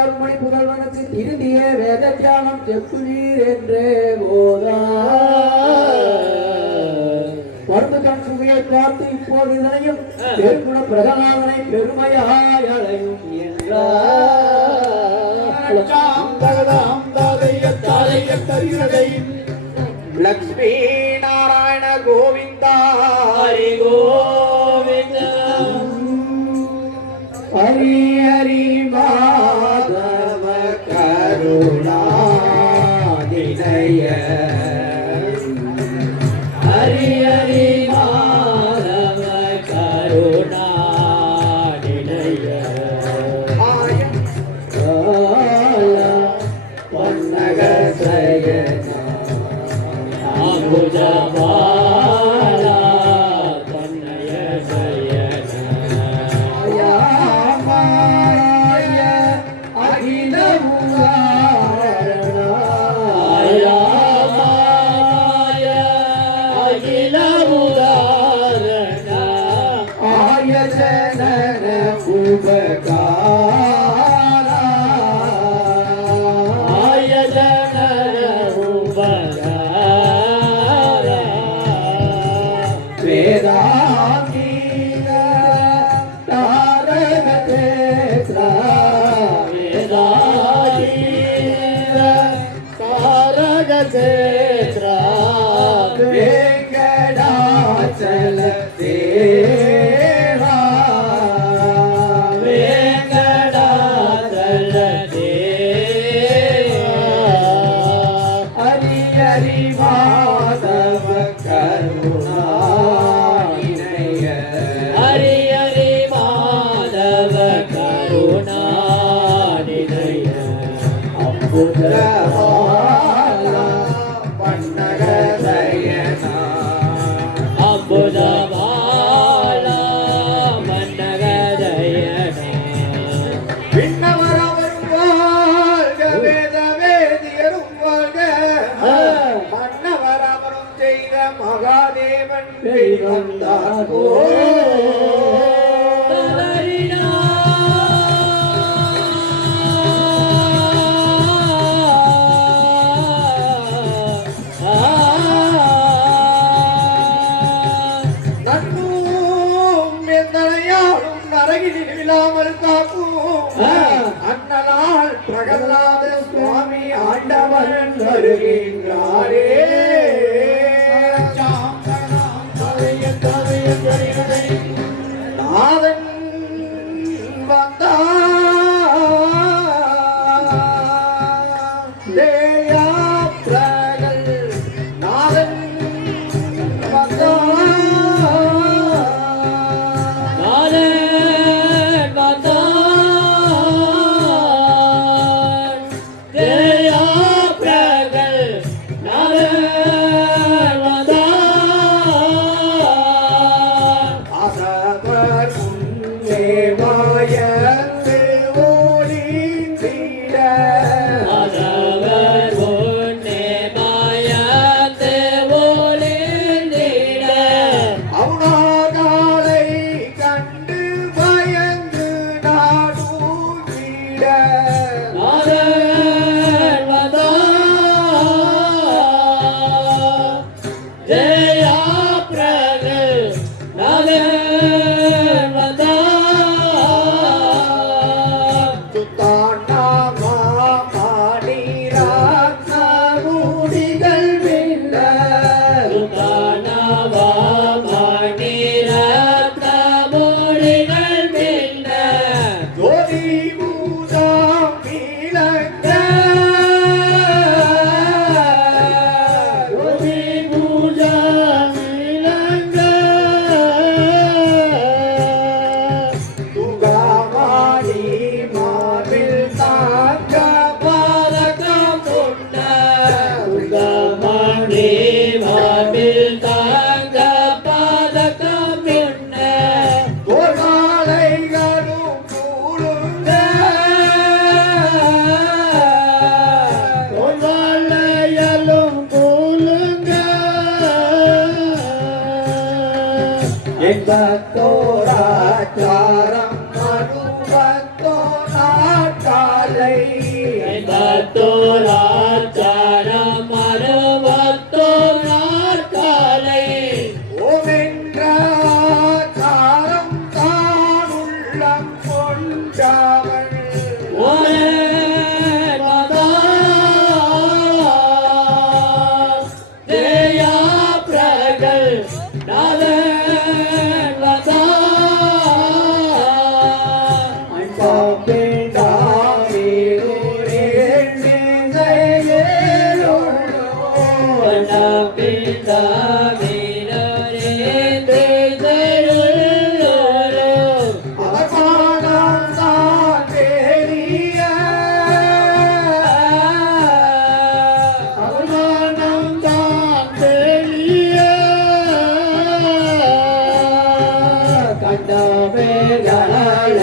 அருமணி புகழ்வனத்து திருந்திய வேத தியானம் செப்புவீர் என்றே போதா மருந்து கண் சுவையை பார்த்து இப்போது இதனையும் பெருங்குண பிரகலாதனை பெருமையாய் அழையும் லக்ஷ்மி நாராயண கோவிந்தா ஹரி கோவிந்த ஹரி ஹரி மாதவ கருணாநிதய ஹரி ஹரி மாதவ கருணாநிதய பன்னக சயனா அம்புஜபாலா பன்னய சயனா அகில உதாரண ஆயஜன உபகார ஆயஜன உபகார வேதாந்தீர தாரகதேத்ர வேதாந்தீர தாரகதேத்ர வெங்கடாச்சல தேவா வெங்கடாச்சல தேவா ஹரி ஹரி மாதவ கருணாநிதய ஹரி ஹரி மாதவ கருணாநிதய அம்புஜபாலா பன்னக சயனா அம்புஜபாலா பன்னக சயனா விண்ணவரவரும் வாழ்க வேத வேதியரும் வாழ்க மன்னவரவரும் செய்த மகாதேவன் வெளிவந்தார் நரகினில்லாமல் காக்கும் அண்ணனால் பிரகலாத சுவாமி ஆண்டவன் வருகின்றாரே நாதன் வந்தால் நாதன் அதவர் ஐம்பத்தோராச்சாரம் அனுபத்தோர் நாட்காலை ஐம்பத்தோராச்சாரம் அறுபத்தோர் நாட்காலை ஓமென்ற காரம் தான் உள்ளம் கொண்டவள் ஒரே மதா தேயா பிரகல் நலே மதா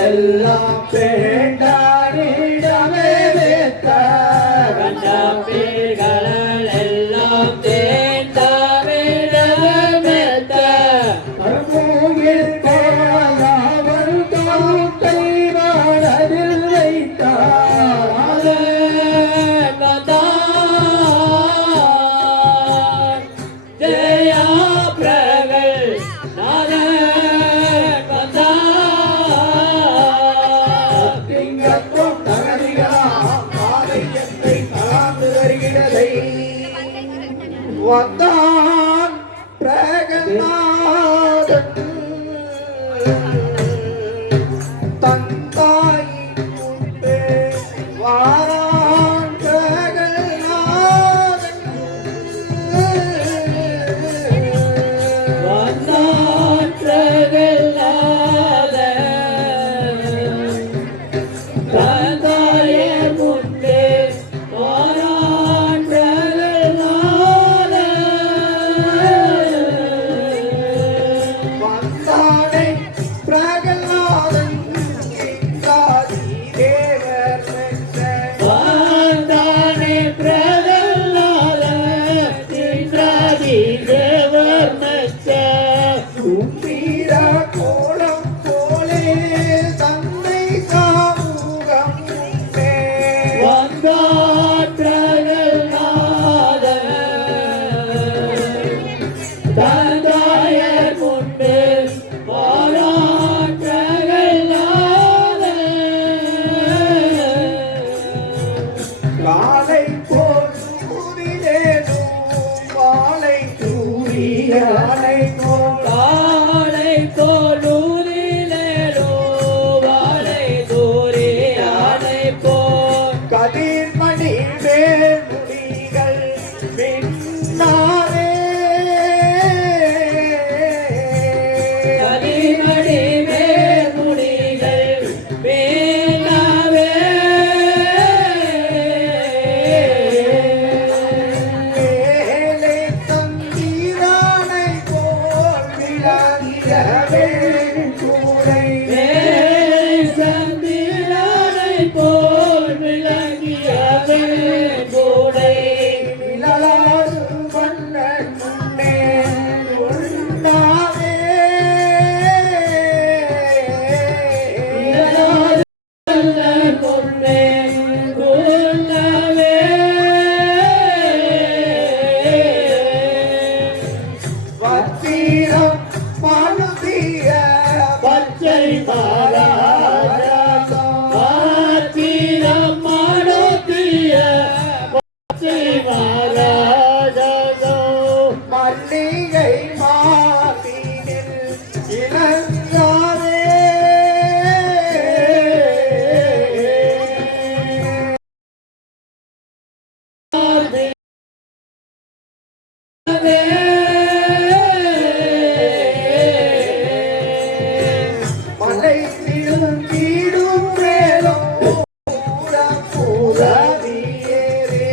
எல்லாம் பேண்டாரிடமே வைத்த எல்லாம் தேண்டமிடமெத்த அருமூகில் போயாவர் கருத்தை மனதில் வைத்தார் ஜயா பிரகல் திங்கத்தும் தகதிகளாம் காலையத்தை தராந்து வருகிறதை வந்தான் பிரகநாதன் தந்தாய் உண்டு வாரான் பிரகநாதன் வந்தானை பிரகலாதன் இந்தாதி தேவர் மெச்ச சும்பீர கோலம் போலே தன்னை சாமுகம் உண்டே காலை போல் சூரிலேனும் மாலை சூரியானை போல் கதிர்மணி வேல் முடிகள் பின்னாலே வேலை தந்தீரானை போல் விளங்கிய வேல் கூடை நிழலாடு மன்னன் முன்னே உண்ணாவே வத்தீரம் மனுதிய பச்சை மகாராஜா மல்லிகை மாலினில் இளங்காவே மலை வீடும் மேலும் பூரவியேரே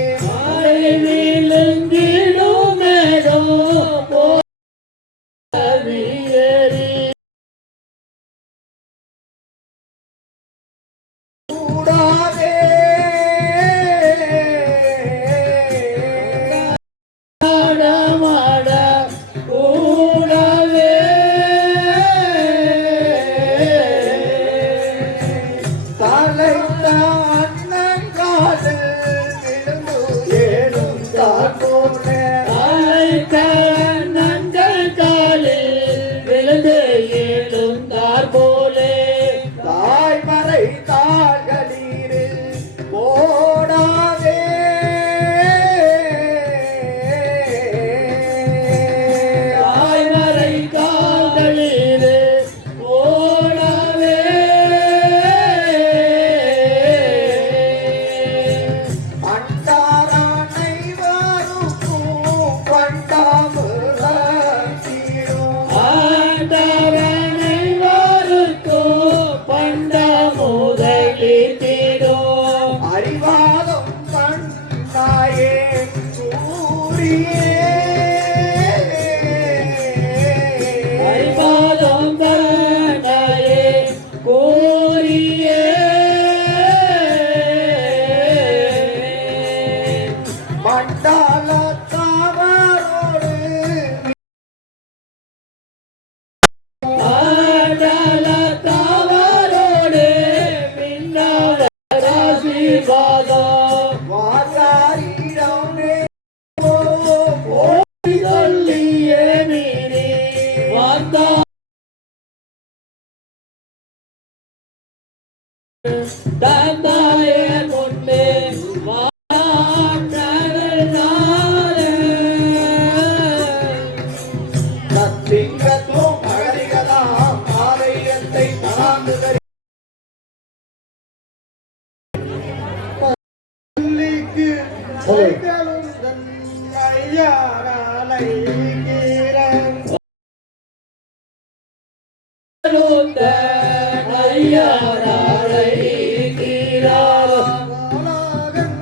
கூடாதே மாட ஐபாதம் தன்னையே கோரியே மண்டால தாவரோடு ஆடல தாவரோடு மின்னல ராசிபாதம் வாசாரிடமே சொல்லியே மீறி வந்தா தந்தாயே முன்னே திங்கத்தும் அகதிகளாம் ஆலயத்தை தலாந்து பள்ளிக்கு சைக்கிளும் தன் ஐயாராலை கீரன் ஐயாரை கீராரோ பாலகன்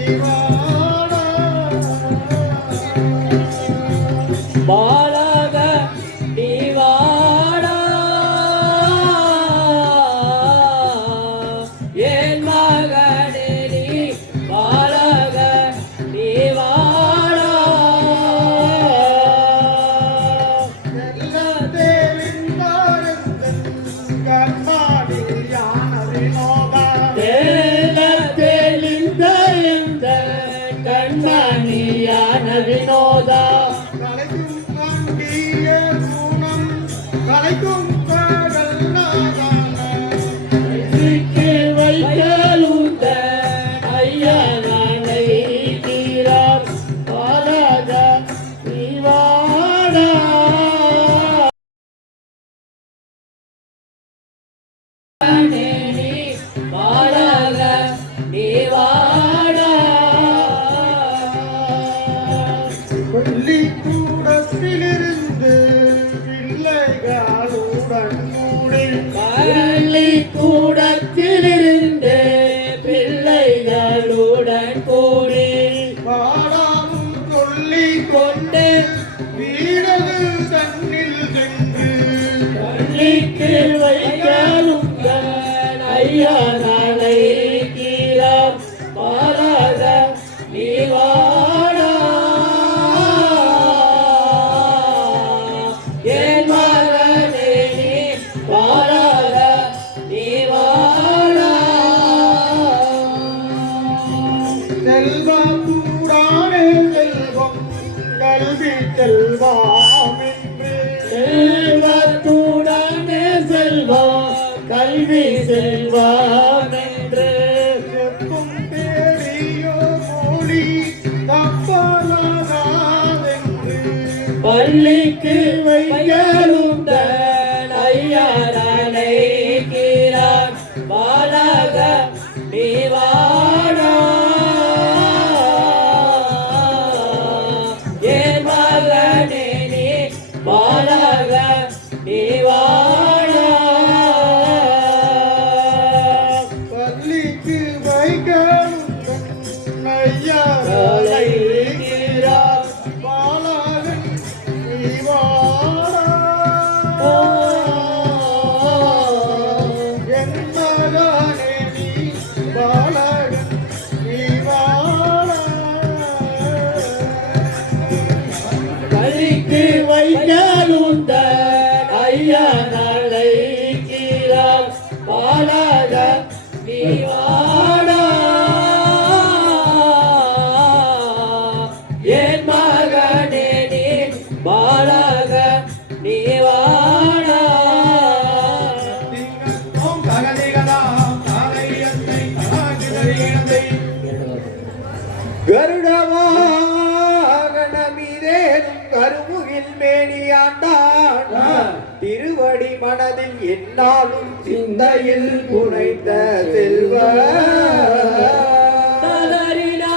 இவா பாலக நீவாடா என் மகனே நீ பாலக நீவாடா தெளிந்த இந்த கண்ணாணியான வினோதா வைக்கலுந்த ஐயனை தீரார் பாலக நீவாடா நீ பாலக நீவாடா பள்ளிக்கூடத்திலிருந்து பிள்ளைகளுடன் கூடி பள்ளிக்கூடத்திலிருந்து பிள்ளைகளுடன் கூடி பாடாமும் சொல்லிக் கொண்டு வீடது தன்னில் சென்று பள்ளிக்கு வைக்கலும் ஐயனை கீரார் பாலக நீவாடா என் மகனே நீ பாலக நீவாடா செல்வம் கூடானே செல்வம் கல்வி செல்வாம் என்று செல்வத்துடனே செல்வம் கல்வி செல்வம் என்று செப்பும் தேடியோ மொழி தப்பலாகாதென்று பள்ளிக்கு வைக்கலுந்த ஐயனை கீரார் பாலக நீவாடா என் மகனே நீ பாலக நீவாடா பள்ளிக்கு வைகளும் ஐயாரை கீரார் பாலகன் நீவாடா என் மகனே நீ பாலகன் நீவாடா பள்ளிக்கு வைக்கலுந்த ஐயனை கீரார் பாலக நீவாடா என் மகனே நீ பாலக நீவாடா திங்கத்தும் அகதிகளாம் ஆலயத்தை தலாந்து கருடவாகனமிதேனும் கருமுகில் மேனியாண்டான் திருவடி மனதில் என்னாலும் சிந்தையில் புனைந்த செல்வ தளரினா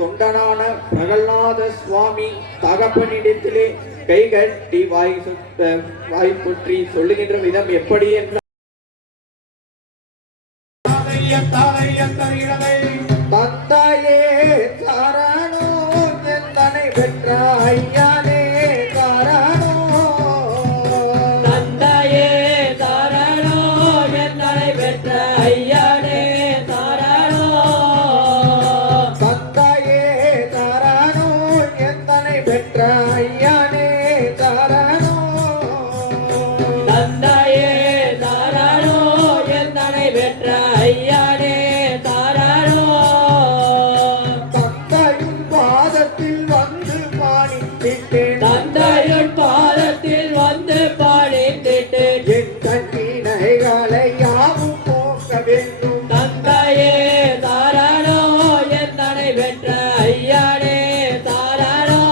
தொண்டனான பிரகலாத சுவாமி தகப்பனிடத்திலே கைகட்டி வாய் புற்றி சொல்லுகின்ற விதம் எப்படி என்றால், தந்தையே சரணோ எந்தனை பெற்ற ஐயனே சரணோ, தந்தையே தாரணோ என்னை பெற்ற ஐயனே தாரணோ, தந்தையே சரணோ எந்தனை பெற்ற ஐயனே சரணோ, தந்தையே தாரணோ என்னை பெற்ற ஐயனே தாரணோ, தந்தையின் பாதத்தில் வந்து பாணித்திட்டேன், தந்தையின் பாதத்தில் வந்து பாடித்திட்டேன், என் கண்ணினைகளை யாவும் போக்க வேண்டும், தந்தையே தாரணோ என்னை பெற்ற ஐயனே தாரணோ,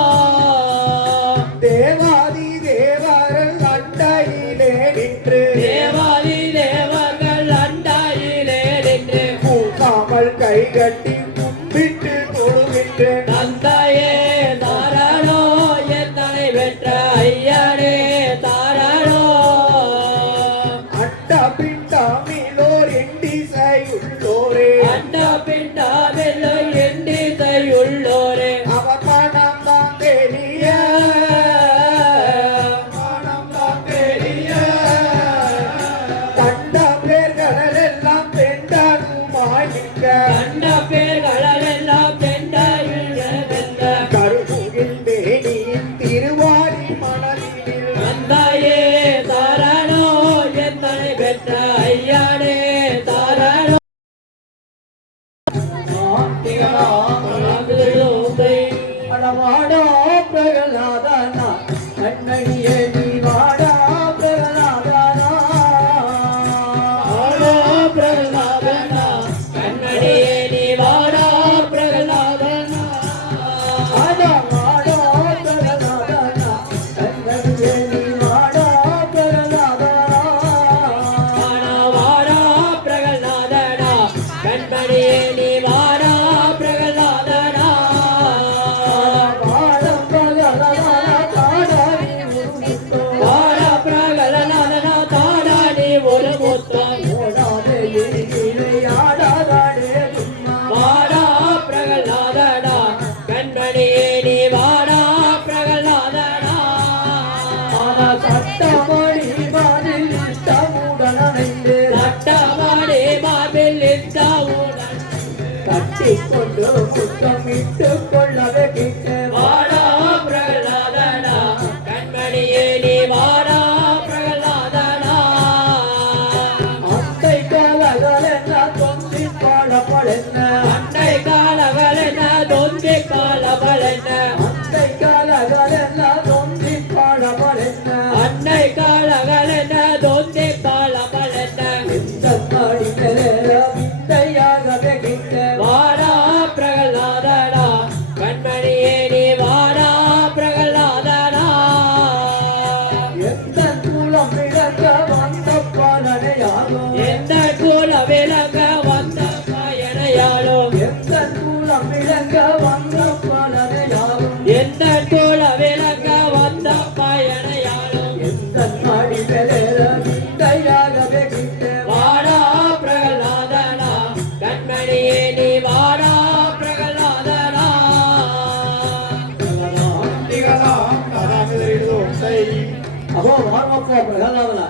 தேவாதி தேவர்கள் அண்டையிலே நின்று தேவாதி தேவர்கள் அண்டாயிலே நின்று கூசாமல் கைகட்டி கும்பிட்டு தொழுகின்றேன், தந்தையே தாரணோ என்னை பெற்ற ஐயனே தாரணோ, அட்ட பிண்டாமிலோர் எண்டிசையுள்ளோரே அண்ட பிண்டாமெல்லோ எண்டிசையுள்ளோரே, அவர் மனம் தான் தெரிய, மனம் தான் தெரிய, கண்ட பேர்களெல்லாம் பெண்டனுமாய் நிற்க, கண்ட பேர்களெல்லாம் பெண்டாயுள்ள வென்ற, கருமுகில் மேனியின் திருவாரி மணலில் தந்தையே தாரணோ என்னை பெற்ற ஐயனே தாரணோ, அடவாடா பிரகலாதனா கண்ணடியே நீ வாடா பிரகலாதனா, வாடா பிரகலாதனா கண்ணடியே நீ வாடா பிரகலாதனா, அடவாடா பிரகலாதனா கண்ணடியே நீ வாடா பிரகலாதனா, வாடா பிரகலாதனா கண்மணியே நீ வாடா பிரகலாதனா, வாடம் பிரகலாதனா தாடாரி உருமுத்தோ, வாடா பிரகலாதனா தாடாடி ஒரு முத்தம், ஓடாதே எரிகிலே ஆடாதாடே சும்மா, வாடா பிரகலாதனா கண்மணியே நீ வாடா பிரகலாதனா, ஆனா சட்டமணி மாதில் இஷ்டமுடனே சட்டமாடி மாபில் இந்தாவுடன் கட்டிக்கொண்டு முத்தமிட்டு கொள்ளவே கிட்ட வாடா பிரகலாதனா கண்மணியே நீ வாடா பிரகலாதனா, அத்தை காலகளென்ன தொந்தி பாடப்படென்ன, அன்னை காலவளென தொந்தி காலவளென, அத்தை காலகளென்ன தொந்தி பாடப்படென்ன, அன்னை காலவளென தொந்தி காலவளென, இந்த நாடி மேல விந்தையாகவே கிட்ட வாடா பிரகலாதனா கண்மணியே நீ வாடா பிரகலாதனா, எந்த குலம் விளக்க வந்த பாலனையாகும், எந்த குல விலக வந்த பயனையாலும், எந்த குலம் விளக்க வந்த பாலனையாகும், எந்த குல விலக வந்த பயனையாலும், எந்த நாடி மேல விந்தையாகவே கிட்ட வாடா பிரகலாதனா கண்மணியே நீ வாடா பிரகலாதனா, அப்போ வார்மப்பா பிரகலாதனா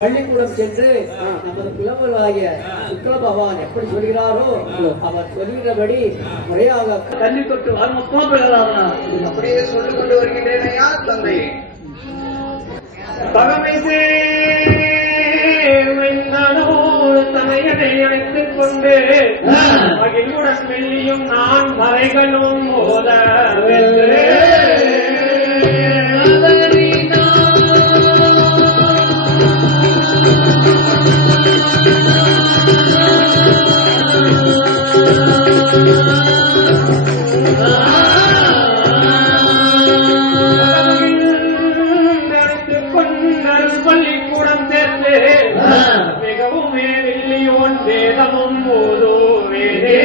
பள்ளிக்கூடம் சென்று நமது புலவர்களாகிய சுக்ல பகவான் எப்படி சொல்கிறாரோ அவர் சொல்கிறபடி முறையாக கல்வி தொட்டு வார்மப்பா பிரகலாதனா அப்படியே சொல்லிக் கொண்டு வருகின்றேனையா தந்தை. பகமை சேவைந்தனோடு தனையனை அழைத்துக் கொண்டு மகிழ்வுடன் வெள்ளியும் நான் மறைகளும் போத வென்று பள்ளிக்கூடம் சேர்ந்து மிகவும் வேதில்லையோன் வேதமும் போதோ வேதே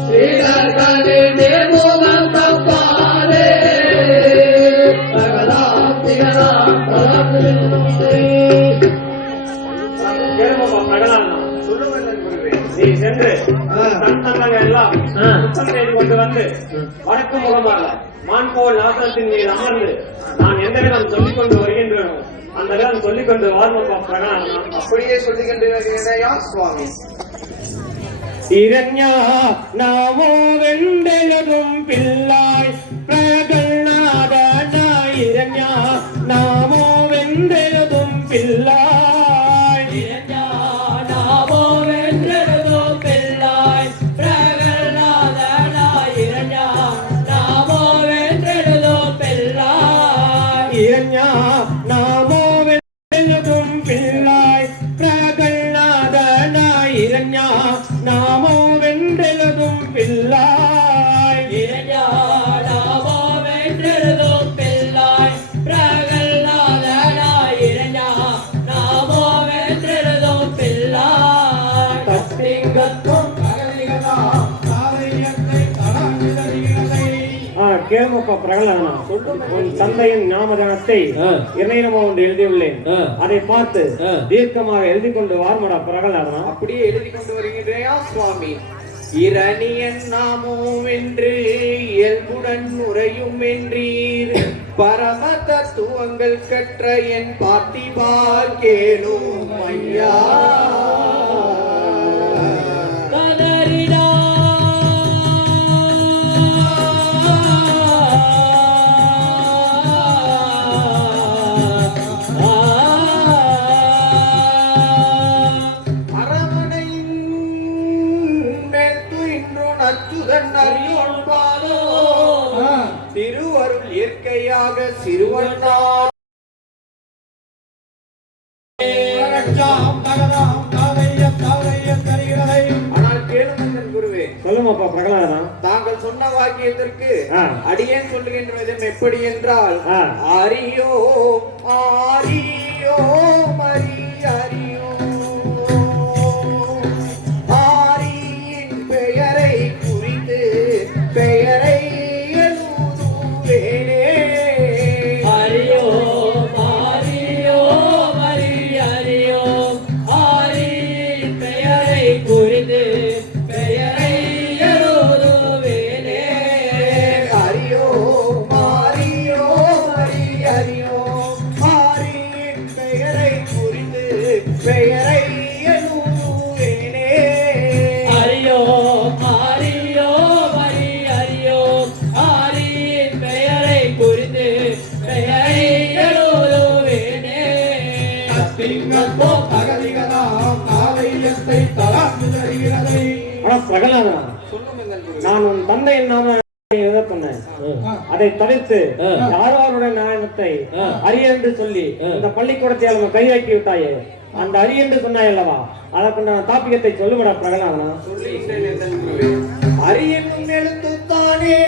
ஸ்ரீலகனே தேமுகம் தப்பாதே பிரகலாம் திகழாம் கேளுங்கப்பா பிரகலாதனா. சொல்லுங்கள் குருவே. நீ சென்று தன் தங்கங்கள் எல்லாம் சுத்தம் செய்து கொண்டு வந்து வடக்கு முகமாக மான்கோல் ஆசனத்தின் மீது அமர்ந்து நான் எந்த விதம் சொல்லிக் கொண்டு வருகின்றேனோ அந்த விதம் சொல்லிக் கொண்டு வாழ்வப்பா பிரகலாதனா. அப்படியே சொல்லுகின்றேயா சுவாமி. இரண்யா நாமோ வெண்டெழுதும் பிள்ளாய் பிரகலாதனா. இரண்யா நாமோ வெண்டெழுதும் பிள்ளாய். இரண்யா நாமோ வென்றெழுதோ பிள்ளாய் பிரகலாதனா. இரண்யா நாமோ வென்றெழுதோ பிள்ளாய். இரண்யா நாமோ வெண்டெழுதும் பிள்ளாய் பிரகலாதனா. இரண்யா நாமோ வெண்டெழுதும் பிள்ளாய். இரண்யா நாமோ வென்றெழுதோ பிள்ளாய் பிரகலாதனா. இரண்யா நாமோ வென்றெழுதோ பிள்ளாய். தட்டிங்கத்தும் அகலிகளாம் காரியத்தை தடாங்குதறிகிறதை. கேளுமப்பா பிரகலாதனா. உன் தந்தையின் நாமதனத்தை இணையமா ஒன்று எழுதியுள்ளேன். அதை பார்த்து தீர்க்கமாக எழுதி கொண்டு வார்மடா பிரகலாதனா. அப்படியே எழுதி கொண்டு வருகின்றேயா சுவாமி. இரணியன் நாமோம் என்று இயல்புடன் உரையும் என்றீர். பரம தத்துவங்கள் கற்ற என் பார்த்திபால் கேளும் ஐயா. கதறிடா அரவணையின் மேல் துயின்றோன் அச்சுதன் அறியோன் பாதோ. திருவருள் இயற்கையாக சிறுவன்னார் தகதாம் காவைய தருகிறதை. ஆனால் கேளுங்கள் குருவே. சொல்லுமாப்பா பிரகலாதனா. தாங்கள் சொன்ன வாக்கியத்திற்கு ஆ. அடியேன் சொல்லுகின்ற விதம் எப்படி என்றால் ஆ. அரியோ ஆரியோ மரி அரியோ ஆரியின் பெயரை குறித்து பெயரை எழுதுவேனே. ஹரியோ ஹரியோ ஹரி ஹரியோ ஹரியின் பெயரை குறித்து பெயரை எழுதுவேனே. அரியோ மாரியோ மரி அரியோ ஆரியின் பெயரை குறித்து பெயரை எழுதுவேனே. ஹரியோ ஹரியோ ஹரி ஹரியோ ஹரியின் பெயரை குறித்து பெயரை எழுதுவேனே. தட்டிங்கத்தும் அகலிகளாம் காரியத்தை தடாங்குதறிகிறதை. ஆனா பிரகலாதனா, சொல்லுங்கள் குருவே. நான் உன் தந்தையின் நாம எழுத சொன்னேன். அதை தவிர்த்து யாரோருடைய நாயகத்தை அரி என்று சொல்லி இந்த பள்ளிக்கூடத்தை நம்ம கையாக்கி விட்டாயே, அந்த அரி என்று சொன்னாய் அல்லவா, அதற்குண்டான தாப்பியத்தை சொல்லுவிட பிரகலாதனா. சொல்லுகின்றேன் குருவே. அரியனும் எழுத்துத்தானே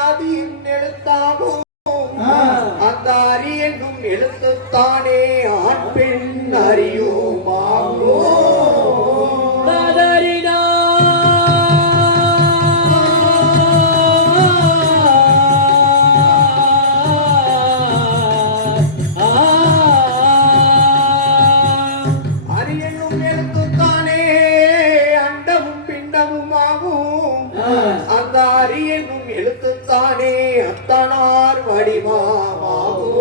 ஆதியின் எழுத்தாகும். அந்த அரியனும் எழுத்துத்தானே ஆண் பெண் அறியோமாகோ. கதறிடா அரியனும் எழுத்துத்தானே அண்டமும் பிண்டமும் ஆகும். அந்த அரியனும் எழுத்துத்தானே அத்தனார் வடிவாமாகோ.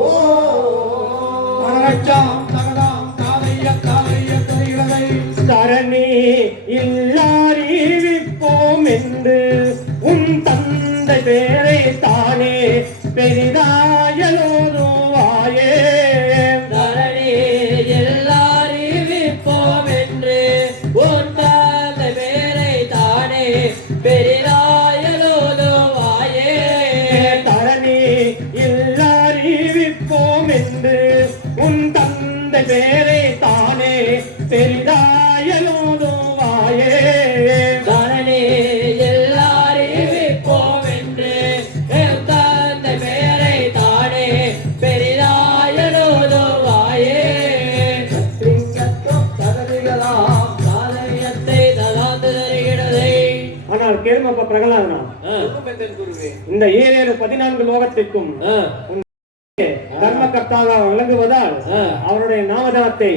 தகதாம் காவைய தருகிறதை. தரணி இல்லாரிவிப்போம் என்று உன் தந்தை பேரை தானே பெரிதாயலோருவாயே. தரணி எல்லாரிவிப்போம் என்று உன் தந்தை பேரை தானே பெரிதாயலோதுவாயே. தரணி இல்லாரிவிப்போம் என்று உன் தந்தை பேரை தானே பெரிதாயலோருவாயே. தரணி எல்லாரிவிப்போம் என்று உன் தந்தை பேரை தானே பெரிதாயலோதுவாயே. தட்டிங்கத்தும் தகதிகளாம் காலையத்தை தகாந்து தருகிறதை ஆனால் கேள்மப்ப பிரகலாதனா, சொல்லும் குருவே. இந்த 14 லோகத்திற்கும் தர்மகர்த்தாக விளங்குவதால் அவருடைய நாமதனத்தை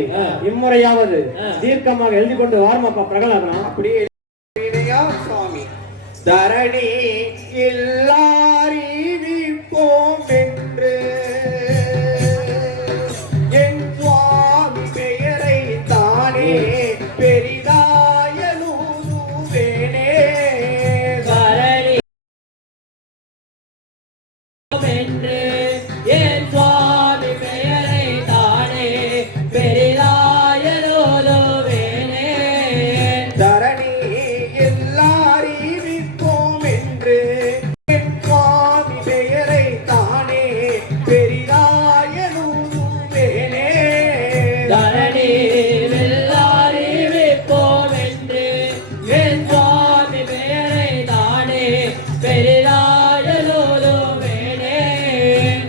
இம்முறையாவது தீர்க்கமாக எழுதி கொண்டு வாரமப்பா பிரகலாதனா. அப்படியே சுவாமி தரணி எல்லாரிவிப்போம் என்று என் சுவாமி பெயரை தானே பெரிதாயலூவேனே. தரணி என்று என் சுவாமி பெயரை தானே பெரிதாயலோலுவேனே. தரணி எல்லாரிவிப்போம் என்று என் சுவாமி பெயரை தானே பெரிதாயலூவேனே. தரணி வெல்லாரிவிப்போம் என்று என் சுவாமி பெயரை தானே பெரிதாயலோலுவேனே.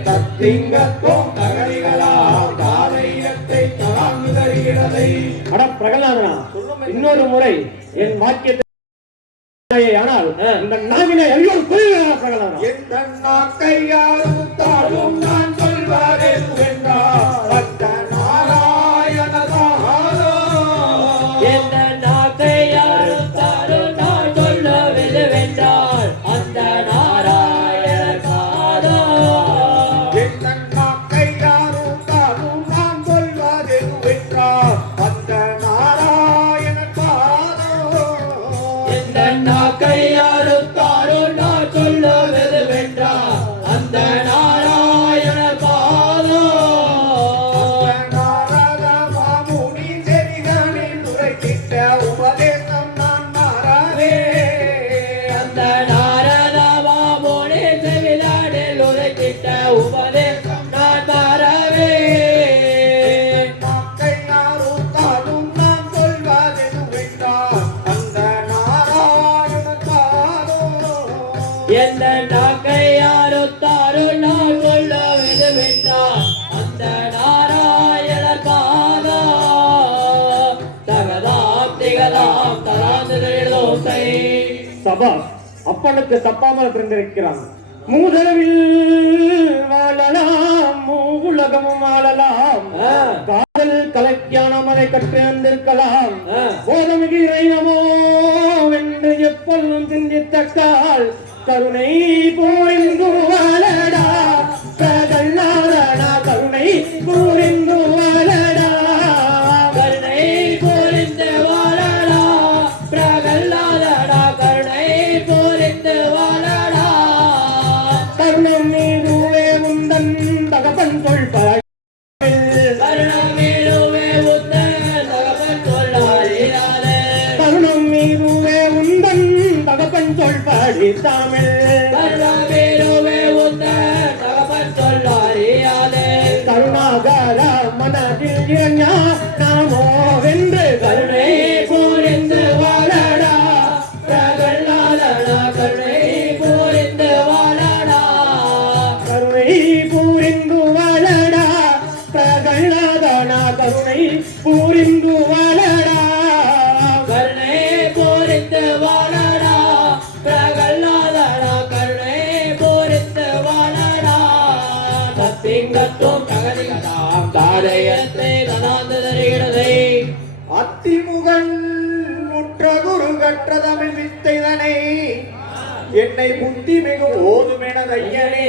தத்திங்கத்தும் தகரிகளாம் தாரையத்தை தாங்கு தருகிறதை. அட பிரகலாதனா, இன்னொரு முறை என் வாக்கியத்தை ஆனால் இந்த நாவினை ஐயோ கொள்ளுவேன் பிரகலாதனா. எந்த நாக்கையாரும் தாழும் நான் சொல்வாரென்றார் பக்த நாராயணதாரோ. எந்த நாக்கையாரும் தாரும் நான் சொல்லுவென்றால் அந்த நாராயணகாரோ. எந்த நாக்கையாரும் தாழும் நான் சொல்வாரென்றார் பக்த நாராயணதாரோ. எந்த நாக்கையாரும் தாரும் நான் சொல்லுவென்றால் அந்த நாராயணகாரோ. நாரத மாமுனி செவிகளில் உரைத்திட்ட உபதேசம் நான் மாறவே. அந்த நாரத மாமுனி செவிலாடில் உரைத்திட்ட உபதேசம் நான் மாறவே. நாக்கையாரும் தாழும் நான் சொல்வதென்றார் அந்த நாராயணதாரோ. எந்த நாக்கையாரும் தாரும் நான் சொல்லுவென்றால் அந்த நாராயணகாரோ. தகதாம் திகதாம் தராந்தோசை. சபாஸ், அப்பனுக்கு தப்பாமல் பிறந்திருக்கிறான். மூதளவில் வாழலாம், மூவுலகமும் வாழலாம். காதல் கலக்கியானம் அதை கற்றிருந்திருக்கலாம். போதமிகு இறைவமோ என்று எப்பொழுதும் சிந்தித்தக்கால் கருணை போரிந்து வாழடா பிரகல்லாதனா, கருணை போரிந்து வாழடா. கருணை புரிந்து வாழடா பிரகல்லாதடா, கருணை புரிந்து வாழடா. கருணம் மீதுவே உந்தன் தகப்பன் சொல்பாய். கருணமேலுவே உந்தன் தகப்பன் சொல்லாதே. கருணம் மீதுவே உந்தன் தகப்பன் சொல்பாடி தமிழ். கருணமேலுவே உந்தன் தகப்பன் சொல்லாதே. கருணாகர மனதில் இறங்கா நாமோ வென்று கருணை புரிந்து வாழடா பிரகல்லாதடா, கருணை புரிந்து வாழடா. கருணை பூரிந்து வாழடா பிரகல்லாதனா, கருணை பூரிந்து வாழடா. கருணை புரிந்து வாழடா பிரகல்லாதடா, கருணை புரிந்து வாழடா. தத்திங்கத்தும் தகதிகதாம் தாரையத்தை தனாந்தரிகிறதை. அத்திமுகன் முற்ற குரு கற்ற தமிழ் வித்தைதனை என்னை புத்தி மிகு ஓதுமெனதையனே.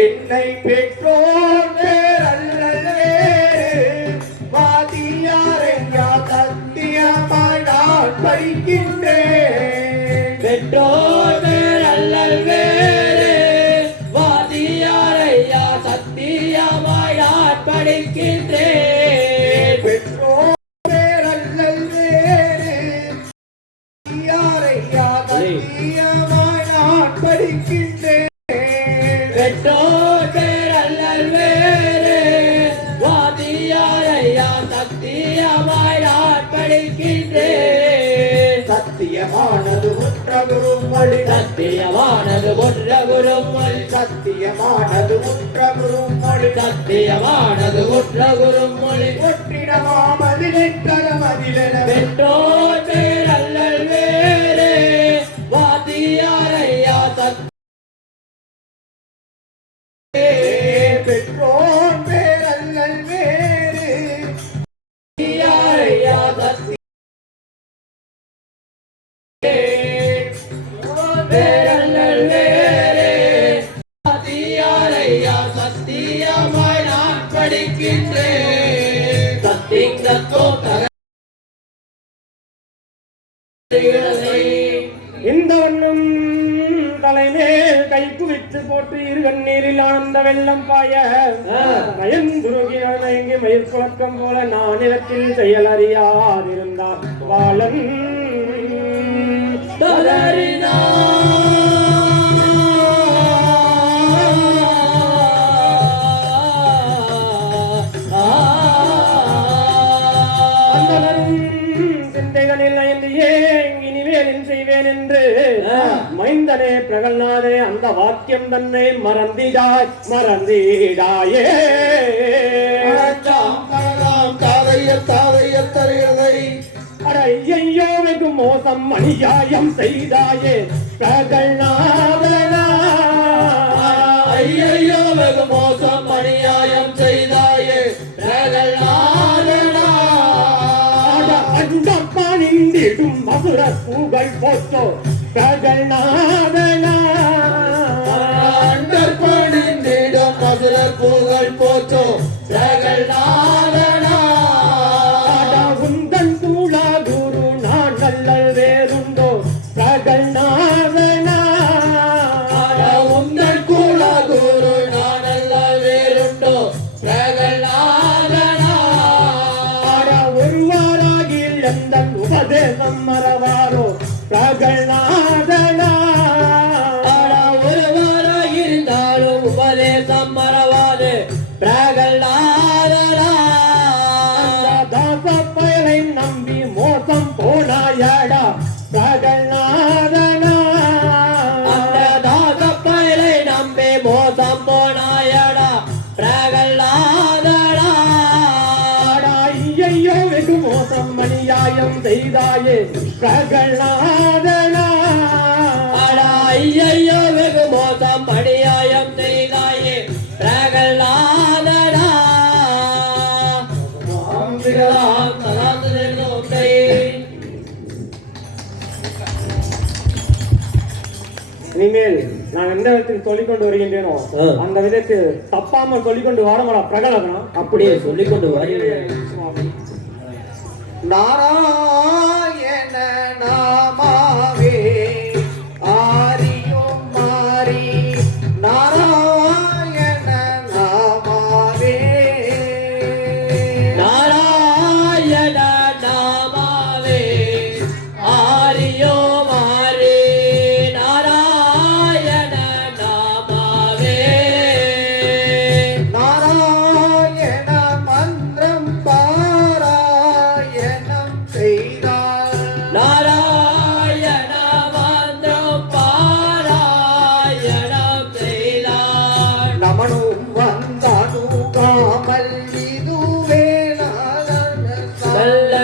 என்னை பெற்றோர் பேரல்லே வாதியாரையா சத்தியமாய் நான் படிக்கின்றேன். பெற்றோர் அல்லல் வேறு வாதியாரையா சத்தியமாய் நான் படிக்கின்றேன். பெற்றோர் பேரல்லல் வேறு யாரையா சத்தியமாய் நான் படிக்கின்றேன். பெற்றோர் அல்லல் வேறு வாதியாரையா சத்தியமாய் நான் படிக்கின்றேன். சத்தியமானது ஒன்ற குருமொழி. சத்தியமானது ஒன்ற குருமொழி. சத்தியமானது ஒன்ற குருமொழி. சத்தியமானது ஒன்ற குருமொழி. ஒற்றிடமாமதிலெற்றதமதிலென பெற்றோர் அல்லல் வேறு வேறல்லல் வேறே சத்தியாரையா சத்தியமாய் நான் படிக்கின்றேன் சத்திங்கத்தோ இந்த வண்ணம் தலைமேல் கை குவித்து போட்டு இருகண்ணீரில் ஆனந்த வெள்ளம் பாய மயங்குருகிய மயங்கி மயிர் குழக்கம் போல நான் இடத்தில் செயல் அறியாதிருந்தார் பாலன் தளரினா செய்வேன் என்று மைந்தனே பிரகலாதே அந்த வாக்கியம் தன்னை மறந்திடாயே ஐயோ வெகு மோசம் அநியாயம் செய்தாயே பிரகலாதனா ஐயோ வெகு மோசம் அநியாயம் செய்தாயே பிரகலாதனா அந்தப்பா நின்றிடும் மதுர பூகள் போச்சோ பிரகலாதனா அண்டற்பணிந்திடும் மதுர பூகள் போச்சோ பிரகலாதனா உந்தன் தூளா குரு நான் நல்லல் வேறுண்டோ பிரகலாதனா உந்தன் கூட குரு நானல்ல வேறுண்டோ பிரகலாதனா ஒருவாராகில் எந்த உபதேசம் மறவாரோ பிரகலாதனா ஒருவராக இருந்தாலும் உபதேசம் மறவாது பிரகலாதனா தாச பயலை நம்பி மோசம் போனாயடா பிரகலாதனா அந்த தாச பயலை நம்பி மோசம் போனாயடா பிரகலாதனா ஐயோ வெகு மோசம் அநியாயம் செய்தாயே பிரகலாதனா ஐயோ வெகு மோசம் அநியாயம் செய்தாயே பிரகலாதனா இனிமேல் நான் எந்த விதத்தில் சொல்லிக் கொண்டு வருகின்றேனோ அந்த விதத்தில் தப்பாமல் சொல்லிக் கொண்டு வாரமடா பிரகலாதனா அப்படியே சொல்லிக்கொண்டு வருகிறேன் நாராயண நாமாவே ஆரியும் மாறி நாராயண நாமாவே நாராயண நாமாவே ஆரியோ மாறே நாராயண நாமாவே நாராயண மந்திரம் பாராயணம் செய்தார் நாராயண மந்திரம் பாராயணம் செய்தார் நமனும் வந்தனுகாமல் இதுவே நல்ல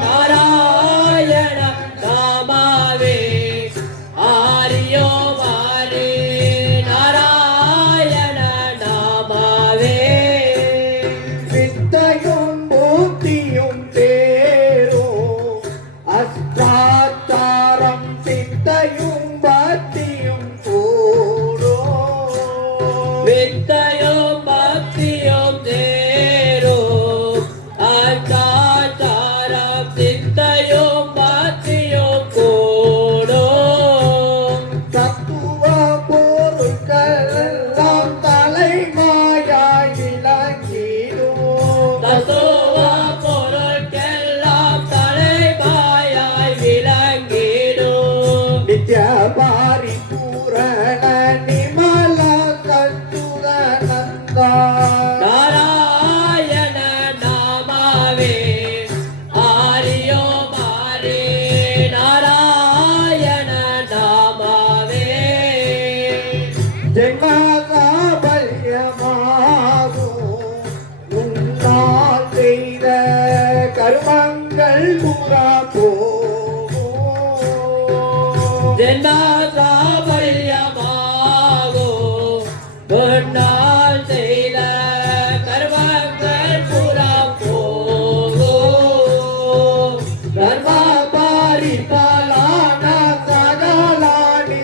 நாராயண நாமாவே ஆரியோ மாறே நாராயண நாமாவே வித்தையும் புத்தியும் தேரும் அஷ்டாச்சாரம் சித்தையும் பக்தியும் கூடும் வித்தையும் பக்தியும் தேரும் அச்சாச்சாரம் சித்தையும் பக்தியும் கூடும் தத்துவ பொருட்கள் எல்லாம் தலைமாயாய் விளங்கிடும் தத்துவ பொருட்கெல்லாம் தலைமாயாய் விளங்கிடும் நித்ய பாரிபூரண நிமல சச்சுதனந்தா நாராயண நாமாவே ஆரியோ மாறே நாராயண நாமாவே ஜென்மசாபல்யமாகும் முன்னால் செய்த கர்மங்கள் புறா போகும் ஜென்மசாபல்யமாகோ பொன்னால் செய்த கர்மங்கள் புறம் போகோ தர்ம பாரிபாலான சகலானி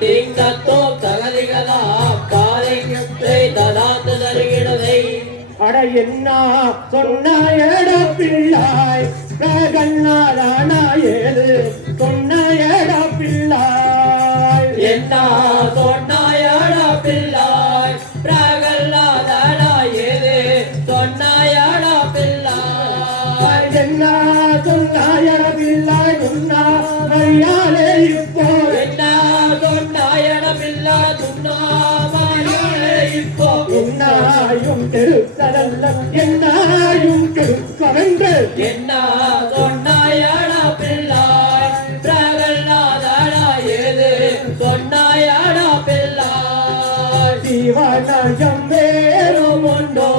தீங்கத்தோம் தகதிகளாம் காலையத்தை ததாந்து தருகிறதை அட என்ன சொன்னாயட பிள்ளாய் கண்ணாரானா ஏது சொன்னாயட பிள்ளாய் என்ன சொன்னாயடா பிள்ளாய் பிரகல்லாதடா ஏது சொன்னாயடா பிள்ளாய் என்ன சொன்னாயட பிள்ளாய் உன்னா மரியாதை இப்போ என்ன சொன்னாயடா பிள்ளாய் துண்ணாமலே இப்போ என்னாயும் கெடுக்கதல்ல என்னாயும் கெடுக்கவென்று என்ன சொன்னாயடா பிள்ளாய் பிரகல்லாதடா ஏது சொன்னாயடா பிள்ளாய் ஜீவனயம் வேறும் உண்டோ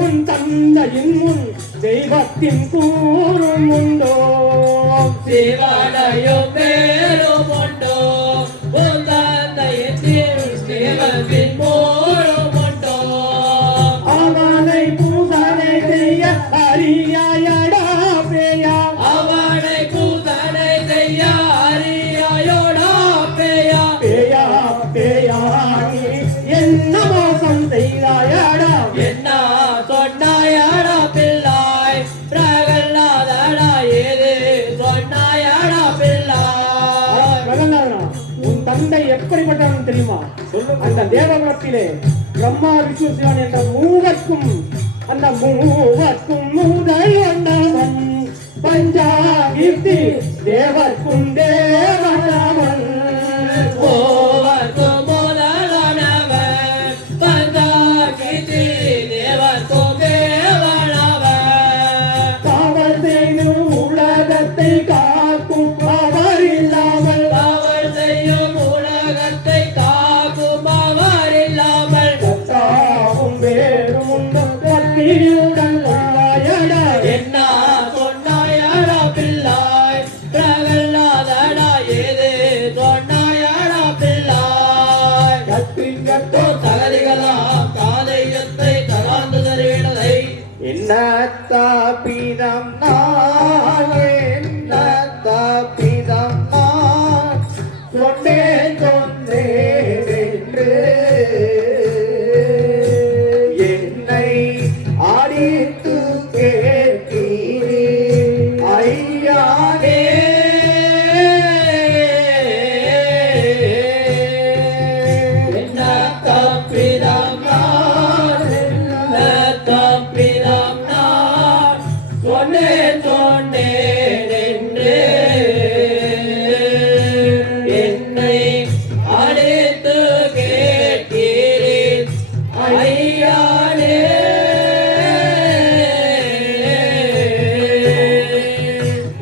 உன் தந்தையின் முன் தெய்வத்தின் கூறும் உண்டோ சிவனையும் பேரும் உண்டோ உன் தந்தையின் தேவத்தின் மூடும் உண்டோ அவனை பூசனை செய்ய அறியாயடா பேயா அவனை பூசனை செய்ய அறியாயோடா பேயா பேயா பேயா நீ என்ன மோசம் செய்தாயடா என்ன சொன்னாயடா பிள்ளாய் பிரகல்லாதடா ஏது சொன்னாயடா பிள்ளாய் பிரகலாதனா, உன் தந்தை எப்படிப்பட்டவன் தெரியுமா? அந்த தேவகுலத்திலே பிரம்மா விஷ்ணு சிவன் என்ற மூவர்க்கும் அந்த மூவர்க்கும் முதல் வந்தவன் பஞ்சாகிர்த்தி தேவர்க்கும் தேவனவன் ஓவர்க்கும் முதலானவன் பஞ்சாகிதி தேவர்க்கும் தேவனவன் காவல் செய்யும் உலகத்தை காக்கும் அவர் இல்லாமல் அவர் செய்யும் உலகத்தை காக்கும் அவர் இல்லாமல் கத்தாவும் வேறும் உண்டும் கத்தியுடன் உள்ளாயடா என்ன சொன்னாயடா பிள்ளாய் பிரகல்லாதடா ஏது சொன்னாயடா பிள்ளாய் கத்திங்கத்தோ தகதிகளாம் காலையத்தை தராந்து தருவினதை என்ன தாபிதம் நான் என்ன தாபிதம் நான் சொன்னேன் சொன்னேன் என்று என்னை அடித்து கேட்டீரே ஐயானே என்ன தப்பிதம் நான் என்ன தப்பிதம் நான் சொன்னேன் சொன்னேன் என்று என்னை அழைத்து கேட்டீரேன் ஐயானே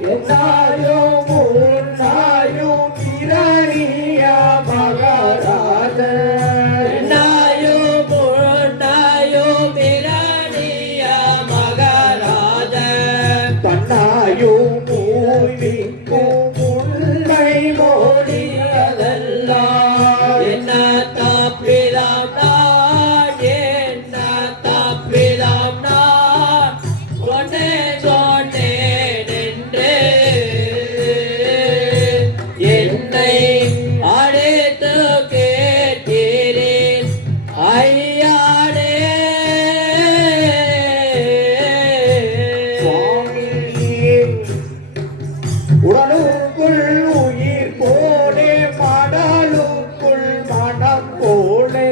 என்னாயும் உன்னாயும் இரணிய மகராஜன் நாயும் முன்னாயும் இரணிய மகராஜன் தன்னாயும் மூலிக்கும் உண்மை அதெல்லாம் என்ன தப்பிதம் நான் என்ன தப்பிதம் நான் சொன்னேன் சொன்னேன் என்று என்னை அழைத்து கேட்டீரேன் ஐயானே உடலுக்குள் உயிர் போலே மடலுக்குள் மனம் போலே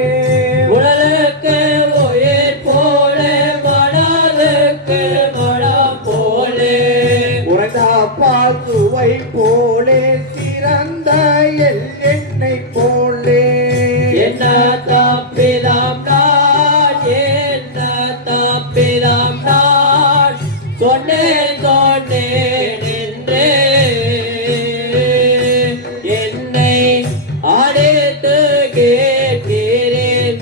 உடலுக்கு உயிர் போலே மனதுக்கு மனம் போலே உறைந்த பாசுவை போலே சிறந்த எண்ணெய் போலே என்ன தப்பிதம் நான் என்ன தப்பிதம் நான் சொன்னேன் சொன்னேன் என்று என்னை அழைத்து கேட்கிறேன்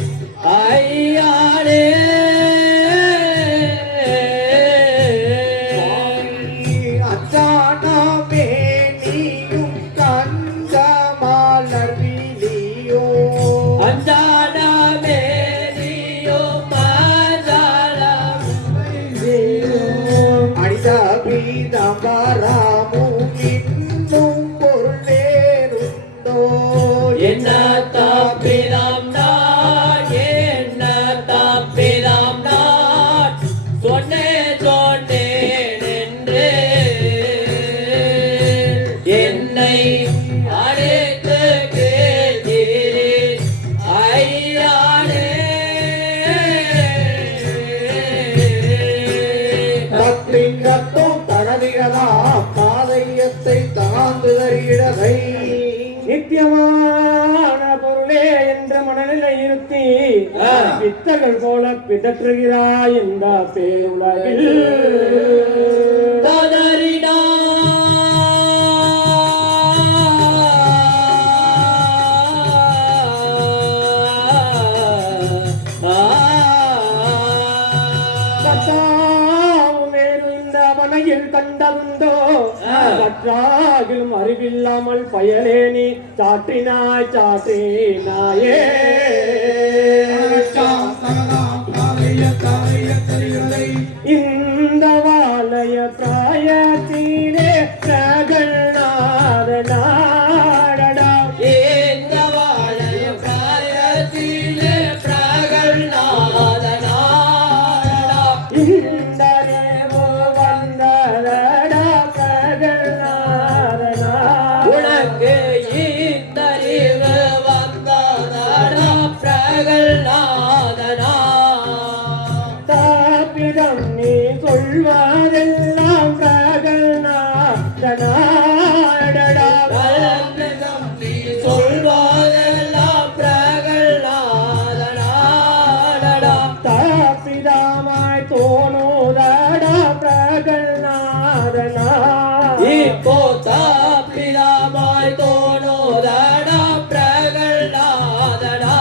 ஐயானே அச்சானமே நீயும் கந்த மலர் விழியோ அஞ்சான நித்தியமான பொருளே என்ற மனநிலை இருத்தி பித்தர்கள் போல பிதற்றுகிறாய் இந்த பேருலகில் ததறிடா கண்டதுண்டோ கற்றாகிலும் அறிவில்லாமல் பயலேனி சாற்றினாயே இந்த வாலய பிராயத்திலே பிரகல்நாத நாடடா இந்த வாழய பிராயத்திலே பிரகல்நாத நாடடா இந்த தேவோ வந்ததடா பிரகல்நாதனா உனக்கு இந்தறிவு வந்ததடா பிரகல்நாதனா தாப்பிடம் நீ சொல்வதெல்லாம் பிரகல்நாதனாடடா கலந்தகம் நீ சொல்வதெல்லாம் பிரகல்நாதனாடடா தாப்பிதாமாய் தோணுதடா பிரகல்நாதனா இப்போ தாப்பிதாமாய் தோணுதடா பிரகல்நாதனா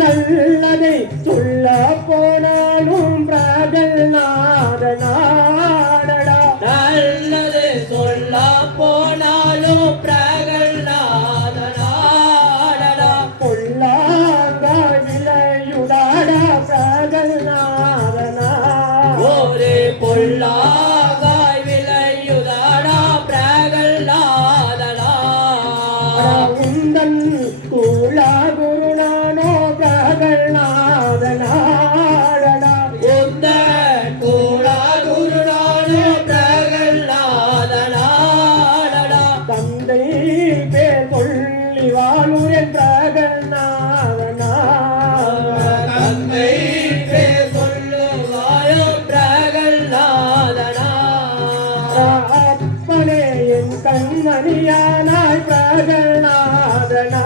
நல்லதை சொல்ல போனாலும் பிரகல்நாதனாடடா நல்லது சொல்ல போனாலும் பிரகல்நாதனாடடா பொல்லாங்க விலையுடாடா பிரகல்நாதனா ஒரு பொல்லாகாய் விளையுதாடா பிரகல்நாதனா உந்தன் குலகுருநானோ பிரகல்நாதனாடடா உந்த கூடா குருநானோ பிரகல்நாதனாடடா தந்தை பேர் சொல்லி வாழுரன் பிரகல்நாதனா தந்தை பேர் சொல்லுவாயோ பிரகல்நாதனா அப்பனே என் கண்மணியானாய் பிரகல்நாதனாடடா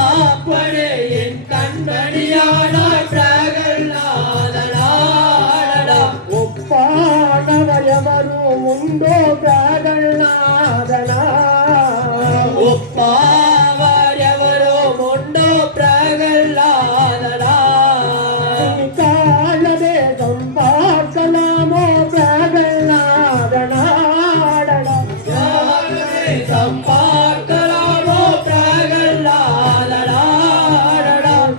அப்பனே என் கண்மணியானாய் பிரகல்நாதனாடடா ஒப்பானவயவரும் உண்டோ பிரகல்நாதனா ஒப்பாவர் எவரோ உண்டோ பிரகல்நாதனா நீ காலதேசம் பார்க்கலாமோ பிரகல்நாதனாடடா சம்பார்க்கலாமோ பிரகல்நாதனாடடா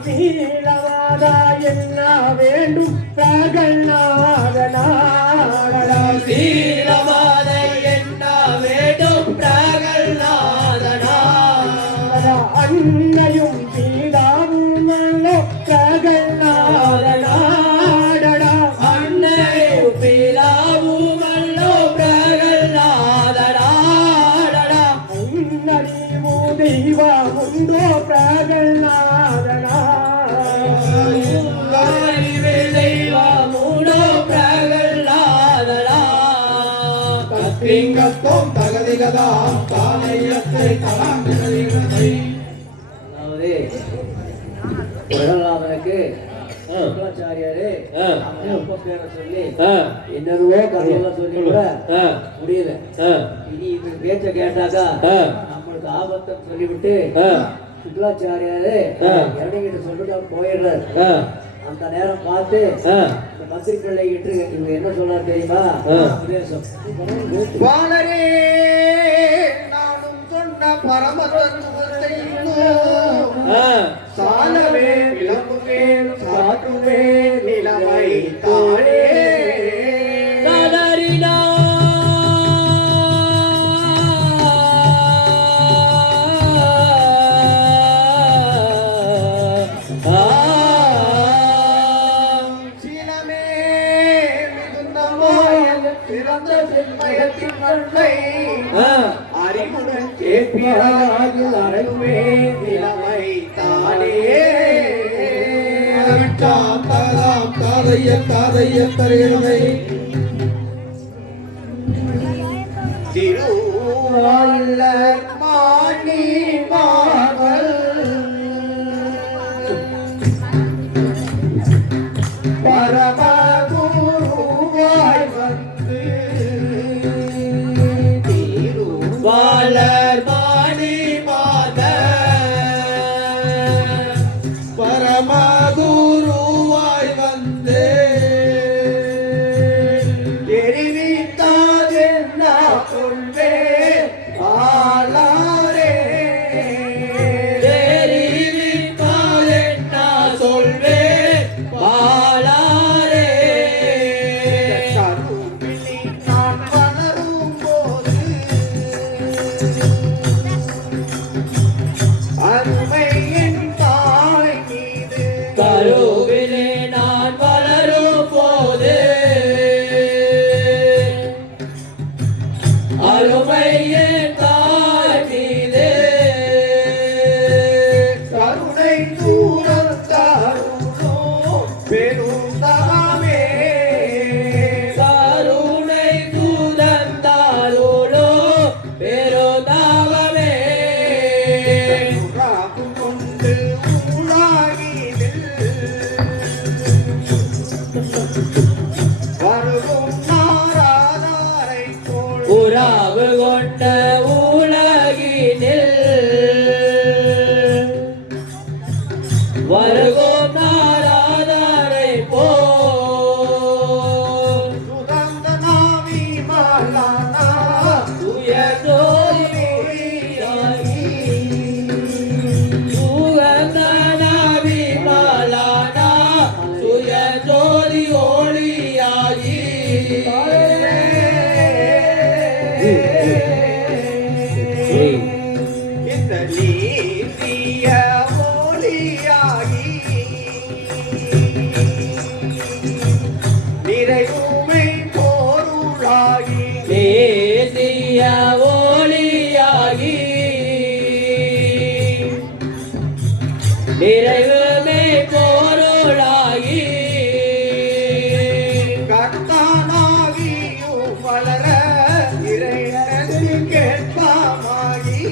சீலவாதா என்ன வேண்டும் பிரகல்நாதனாடடா சீலமாதை என்ன வேண்டும் பிரகல்நாதனா அன்னையும் சீதாவும் பிரகல்நாதனாடடா அன்னையும் பிதாவுமல்லோ பிரகல்நாதனாடடா அன்னறிவு தெய்வமுண்டோ பிரகல்நாதனா தெய்வமுடோ பிரகல்நாதனா லிங்கத்தோம் தகதிகதாம் காலையத்தை கலாமிகளை அதாவது பிரகலாதனுக்கு சுக்கராச்சாரியாரு அப்ப பேரை சொல்லி என்னென்னவோ கதையெல்லாம் சொல்லி கூட முடியல. இனி இந்த பேச்ச கேட்டாக்கா நம்மளுக்கு ஆபத்தை சொல்லிவிட்டு சுக்கராச்சாரியாரு இறங்கிட்டு சொல்லிட்டு போயிடுறாரு. அந்த நேரம் பார்த்து இந்த மந்திரி பிள்ளைகிட்டு இவங்க என்ன சொல்றாரு தெரியுமா? உபதேசம். வானரே நானும் சொன்ன பரமதத்துவத்தை சாலவே விளங்குவே சாற்றுவே நிலைமை தானே கதறினா சீலமே மிகுந்தமாய் பிறந்த சென்மயத்தின் நன்மை அறிவுடன் கேட்பியாகி அறையுமே நிலைமை தானே காதைய தரையினை திருவாளர் மா மணி மாதல் பரமகுருவாய் வந்து வளர் மணி மாத பரமகுருவாய் வந்து தெரிவித்தாதே நான் சொல்வே ஆளாரே தெரிவித்தால் என்ன சொல்வே பாலாரே கருவிழி நான் வளரும் போது அருமையின் தாய் மீது கருவிலே நான் வளரும் போது அருமையே தாய் மீது கருணை தூரம் தருணோ பெருந்தாமே கருணை தூதந்தாரோடோ பெருதாகவே உறாவு கொண்டு உலாகினில் வருகும் நாராதாரை போல் உறாவு கொண்ட உலகினில் வருகும் நாராதாரை போல் சுகந்த நாவி மாலானா துயதோயாகி சுகந்தனாவி மாலானா சுயஜோதி ஒளியாகி இந்த நீதிய ஒளியாகி நிறைவுமை பொருளாகி தேசிய ஒளியாகி நிறைவுமே பொருளாகி கர்த்தானாகியும் வளர இறைவனுக்கு கேட்பாமாகி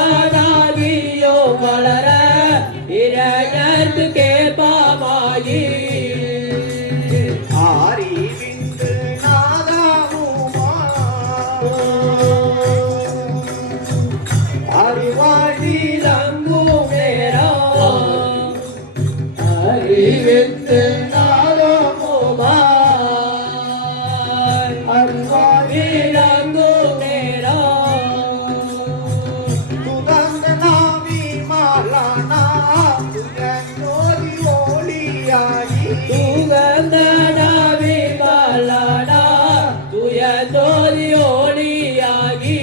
கர்த்தனாகியோ வளர இறையர்க்கு கேட்பாமாகி ஆரிவிந்து நாதாவுமா அறிவாழி தங்கும் நேரம் அறிவிந்து நாதமுமாய் அறிவாழி விளங்கும் நேரம் சுகந்த நாவி மாலானா சுகந்தோதி ஒளியாகி சுகந்தனாவி மலானா துயதோதி ஒளியாகி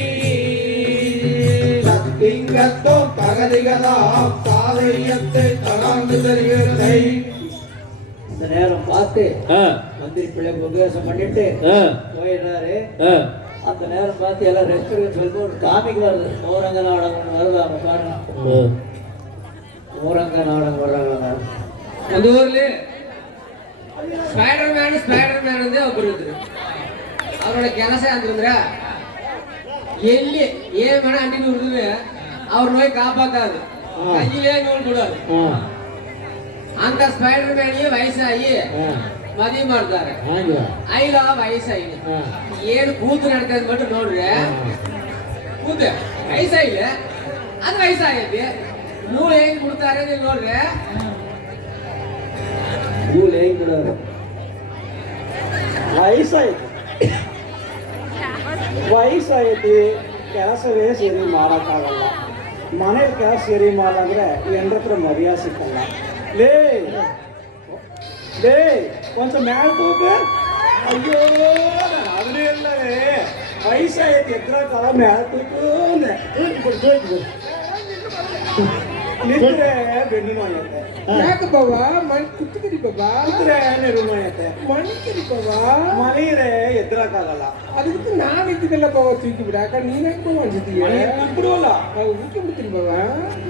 திங்கத்தோ பகதிகளாம் சாதையத்தை தராந்து தருகிறதை இந்த நேரம் பார்த்து மந்திரி பிள்ளை உபதேசம் பண்ணிட்டு போயிடுறாரு. அந்த நேரம் பார்த்து எல்லாம் ரெஸ்ட் சொல்லிட்டு ஒரு காமிக்கு வருது. மோரங்க நாடகம் வருது. அவங்க பாருங்க, மோரங்க நாடகம் வர்றாங்க. அந்த ஊர்ல ஸ்பைடர் மேன் வந்து ಒಬ್ಬರು ಅವರ ಕೆಲಸ ಅಂತಂದ್ರೆ ಎಲ್ಲಿ ಏನ್ ಬೇಡ ಅಂಟಿ ಹುಡುಗರು ಅವ್ರ ನೋಯ್ ಕಾಪಾಕಾದು ಕೈயிலே நூல் ಕೊಡೋದು ಅಂತ ಸ್ಪೈಡರ್ ಮ್ಯಾನ್ ವಯಸ್ಸಾಗಿ ಮದುವೆ ಮಾಡ್ತಾರೆ ಐಲ ವಯಸ್ಸಾಗಿ ಏನು ಕೂತು ನಡ್ತದ ಮಟ್ಟು ನೋಡ್ರಿ ಕೂತ ವಯಸ್ಸಾಗಿಲ್ಲ ಅದು ವಯಸ್ಸಾಗೈತಿ ಮೂಳೆ ಹೆಂಗ್ ಬಿಡ್ತಾರೆ ನೀವು ನೋಡ್ರಿ ಇವ್ರು ಹೆಂಗ್ ಬಿಡೋರು? ವಯಸ್ಸಾಯ್ತಿ ಕೆಲಸವೇ ಸರಿ ಮಾಡೋಕ್ಕಾಗಲ್ಲ. ಮನೇಲಿ ಕೆಲಸ ಸರಿ ಮಾಡಂದ್ರೆ ಹೆಂಡ್ರ ಹತ್ರ ಮರ್ಯಾದೆ ಸಿಕ್ಕಲ್ಲ. ಲೇ ಒಂದ್ಸ ಮ್ಯಾಲ ತೋಕ. ಅಯ್ಯೋ ನಾನು ಅದನ್ನೇ ಇಲ್ಲವೇ ವಯಸ್ಸಾಯ್ತಿ ಎದ್ರ ಕಾಲ ಮ್ಯಾಲ ತೂಕು ನಿಂತ್ರೆ ಬೆನ್ನು ನೋಯತ್ತೆ. ಯಾಕೆ ಬಾಬಾ ಮಣ್ ಕುತ್ತಿಗೆ ಬಾಬಾ ನಿಂತ್ರೆ ನೆರು ನೋಯತ್ತೆ. ಮಣಿಕರಿ ಬಾಬಾ ಮನೆಯೇ ಎದ್ರಕ್ಕಾಗಲ್ಲ. ಅದಕ್ಕೆ ನಾನು ಇದ್ದಿದ್ದೆಲ್ಲ ಬಾಬಾ ತೂಕಿ ಬಿಡಾಕ ನೀನ್ ಯಾಕೆ ಅನ್ಸುತ್ತೀಯ ಬಿಡುವಲ್ಲ ಊಕೆ ಬಿಡ್ತೀನಿ ಬಾಬಾ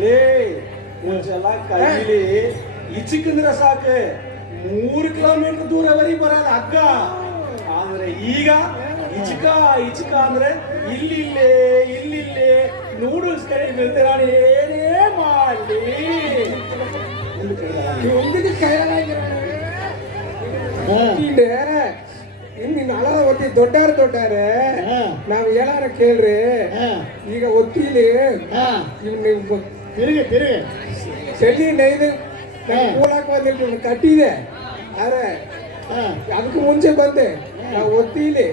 ಲೇ ಮುಂಚೆಲ್ಲ ಕೈಲಿ ಇಚ್ಚಿಕ್ಕಂದ್ರೆ ಸಾಕು 3 ಕಿಲೋಮೀಟರ್ ದೂರವರೆಗೆ ಬರೋದು ಹಗ್ಗ. ಆದ್ರೆ ಈಗ ಇಚಕ ಅಂದ್ರೆ ಇಲ್ಲಿಲ್ಲೇ ನೂಡಲ್ಸ್ ಕಡೆ ಬೀಳ್ತೆ ನಾನು ಏನೇ ಮಾಡಲಿ ಒಂದಿಗೆ ಇನ್ನು ಹಳ ಒತ್ತಿ ದೊಡ್ಡಾರೆ ನಾವ್ ಏನಾರ ಕೇಳ್ರಿ ಈಗ ಒತ್ತಿಲಿ ತಿರುಗಿ ಚಳಿ ನೈದು ಕೂಲಾಕ್ ಬಂದಿಟ್ಟು ಕಟ್ಟಿದೆ ಆದ್ರೆ ಅದಕ್ಕೆ ಮುಂಚೆ ಬಂದೆ ನಾವು ಒತ್ತಿಲಿ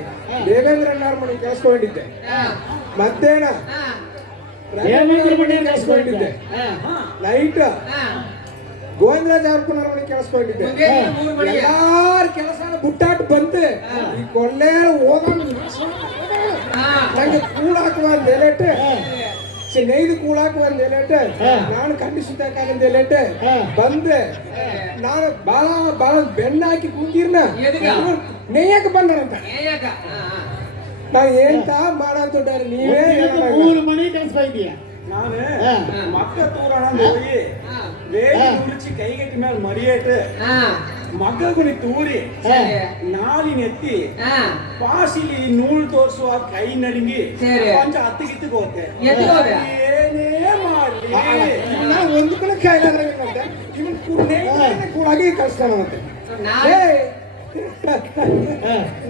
ದೇವೇಂದ್ರ ಅಣ್ಣಾರ್ ಮನೆ ಕೆಲ್ಸ್ಕೊಂಡಿದ್ದೆ ಮಧ್ಯಾಹ್ನ ಕೆಲ್ಸ್ಕೊಂಡಿದ್ದೆ ನೈಟ್ ಗೋವಿಂದರಾಜ್ ಅರ್ಪಣರ ಮನೆ ಕೆಲ್ಸ್ಕೊಂಡಿದ್ದೆ ಎಲ್ಲಾರ ಕೆಲಸನ ಬುಟ್ಟಾಟ್ ಬಂತೆ ಈ ಕೊಳ್ಳೆ ಹೋಗೋಣ ನಂಗೆ ಕೂಳಾಕ ಒಂದ್ ಎಲೆಟ್ ನೈದು ಕೂಳಾಕ ಒಂದ್ ಎಲೆಟ್ ನಾನು ಕಂಡು ಸುತ್ತಾಕಾಗಂದ ಎಲೆಟ್ ಬಂದೆ ನಾನು ಬಾಳ ಬೆನ್ನ ಹಾಕಿ ಕೂತಿರ್ನ ನೇಯಕ್ಕೆ ಬಂದಾರಂತ ನಾನು ಏಂತ ಮಾಡಂತೊಡ್ಡಾರೆ ನೀವೇ ಮನೆ ಕೆಲಸ ಇದೆಯಾ ನಾನು ಮಕ್ಕ ತೂರಣ ಹೋಗಿ வேலி உரிச்சு கை கட்டி மேல மடியேட்டு ಮಗಗುನಿ ತೂರಿ ನಾಲಿ ನೆತ್ತಿ ಪಾಸಿಲಿ ನೂಲ್ ತೋರಿಸುವ ಕೈ ನಡುಗಿ ಕೊಂಚ ಹತ್ತಿಗಿತ್ತಿಗೆ ಹೋಗ್ತೆ ಏನೇ ಮಾಡ್ಲಿ ನಾವು ಒಂದು ಕಡೆ ಕಾಯಿಲೆ ಇವನ್ ಕೂಡಾಗಿ ಕಳಿಸ್ತಾನ ಮತ್ತೆ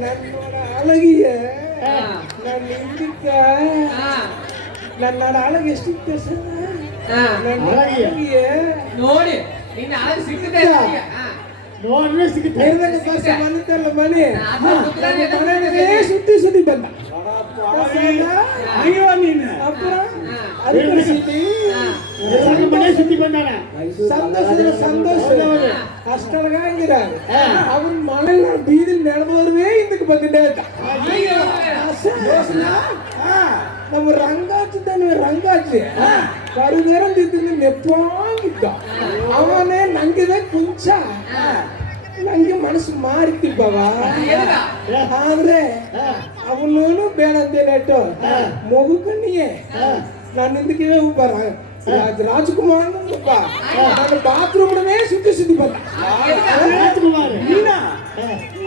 ನನ್ನ ಅಳಗಿಯ ನನ್ನ ಹಿಂದಿದ್ದ ನನ್ನ ಅಳಗ ಎಷ್ಟಿತ್ತು ಸರ್ ನೋಡಿ ನಿನ್ನ ಆಗ ಸಿಕ್ಕಿದೆ ನೋಡ್ರೆ ಸಿಗುತ್ತೆ ಮನೆ ಸುದ್ದಿ ಬಂದ ಅಯ್ಯೋ ನೀನು ಮನೆ ಸುದ್ದಿ ಬಂದಾನ ಸಂತೋಷದವನು ಅಷ್ಟೊಳಗಾಗಿರ ಅವ್ರ ಮನೆ ಬೀದಿಲ್ ನಡೆದವ್ರೇ ಇದಕ್ಕೆ ಬಂದಿದ್ದೆ ಅಂತ ನಮ್ಮ ರಂಗಾಜಿ ಕರುದೇರಂದಿದ್ದ ನೆಪ್ಪಾಗಿದ್ದ ಅವನೇ ನಂಗಿದೆ ಕುಂಚ ನಂಗೆ ಮನಸ್ಸು ಮಾರಿತಿಬ್ಬವ ಆದ್ರೆ ಅವನು ಬೇಡ ಅಂತೇಳಿಟ್ಟು ಮಗು ಕಣ್ಣಿಯೇ ನನ್ನಿಂದಕ್ಕೆ ಬರ ರಾಜಕುಮಾರ್ ನನ್ನ ಬಾತ್ರೂಮ್ನೇ ಸುದ್ದಿ ಬಂದ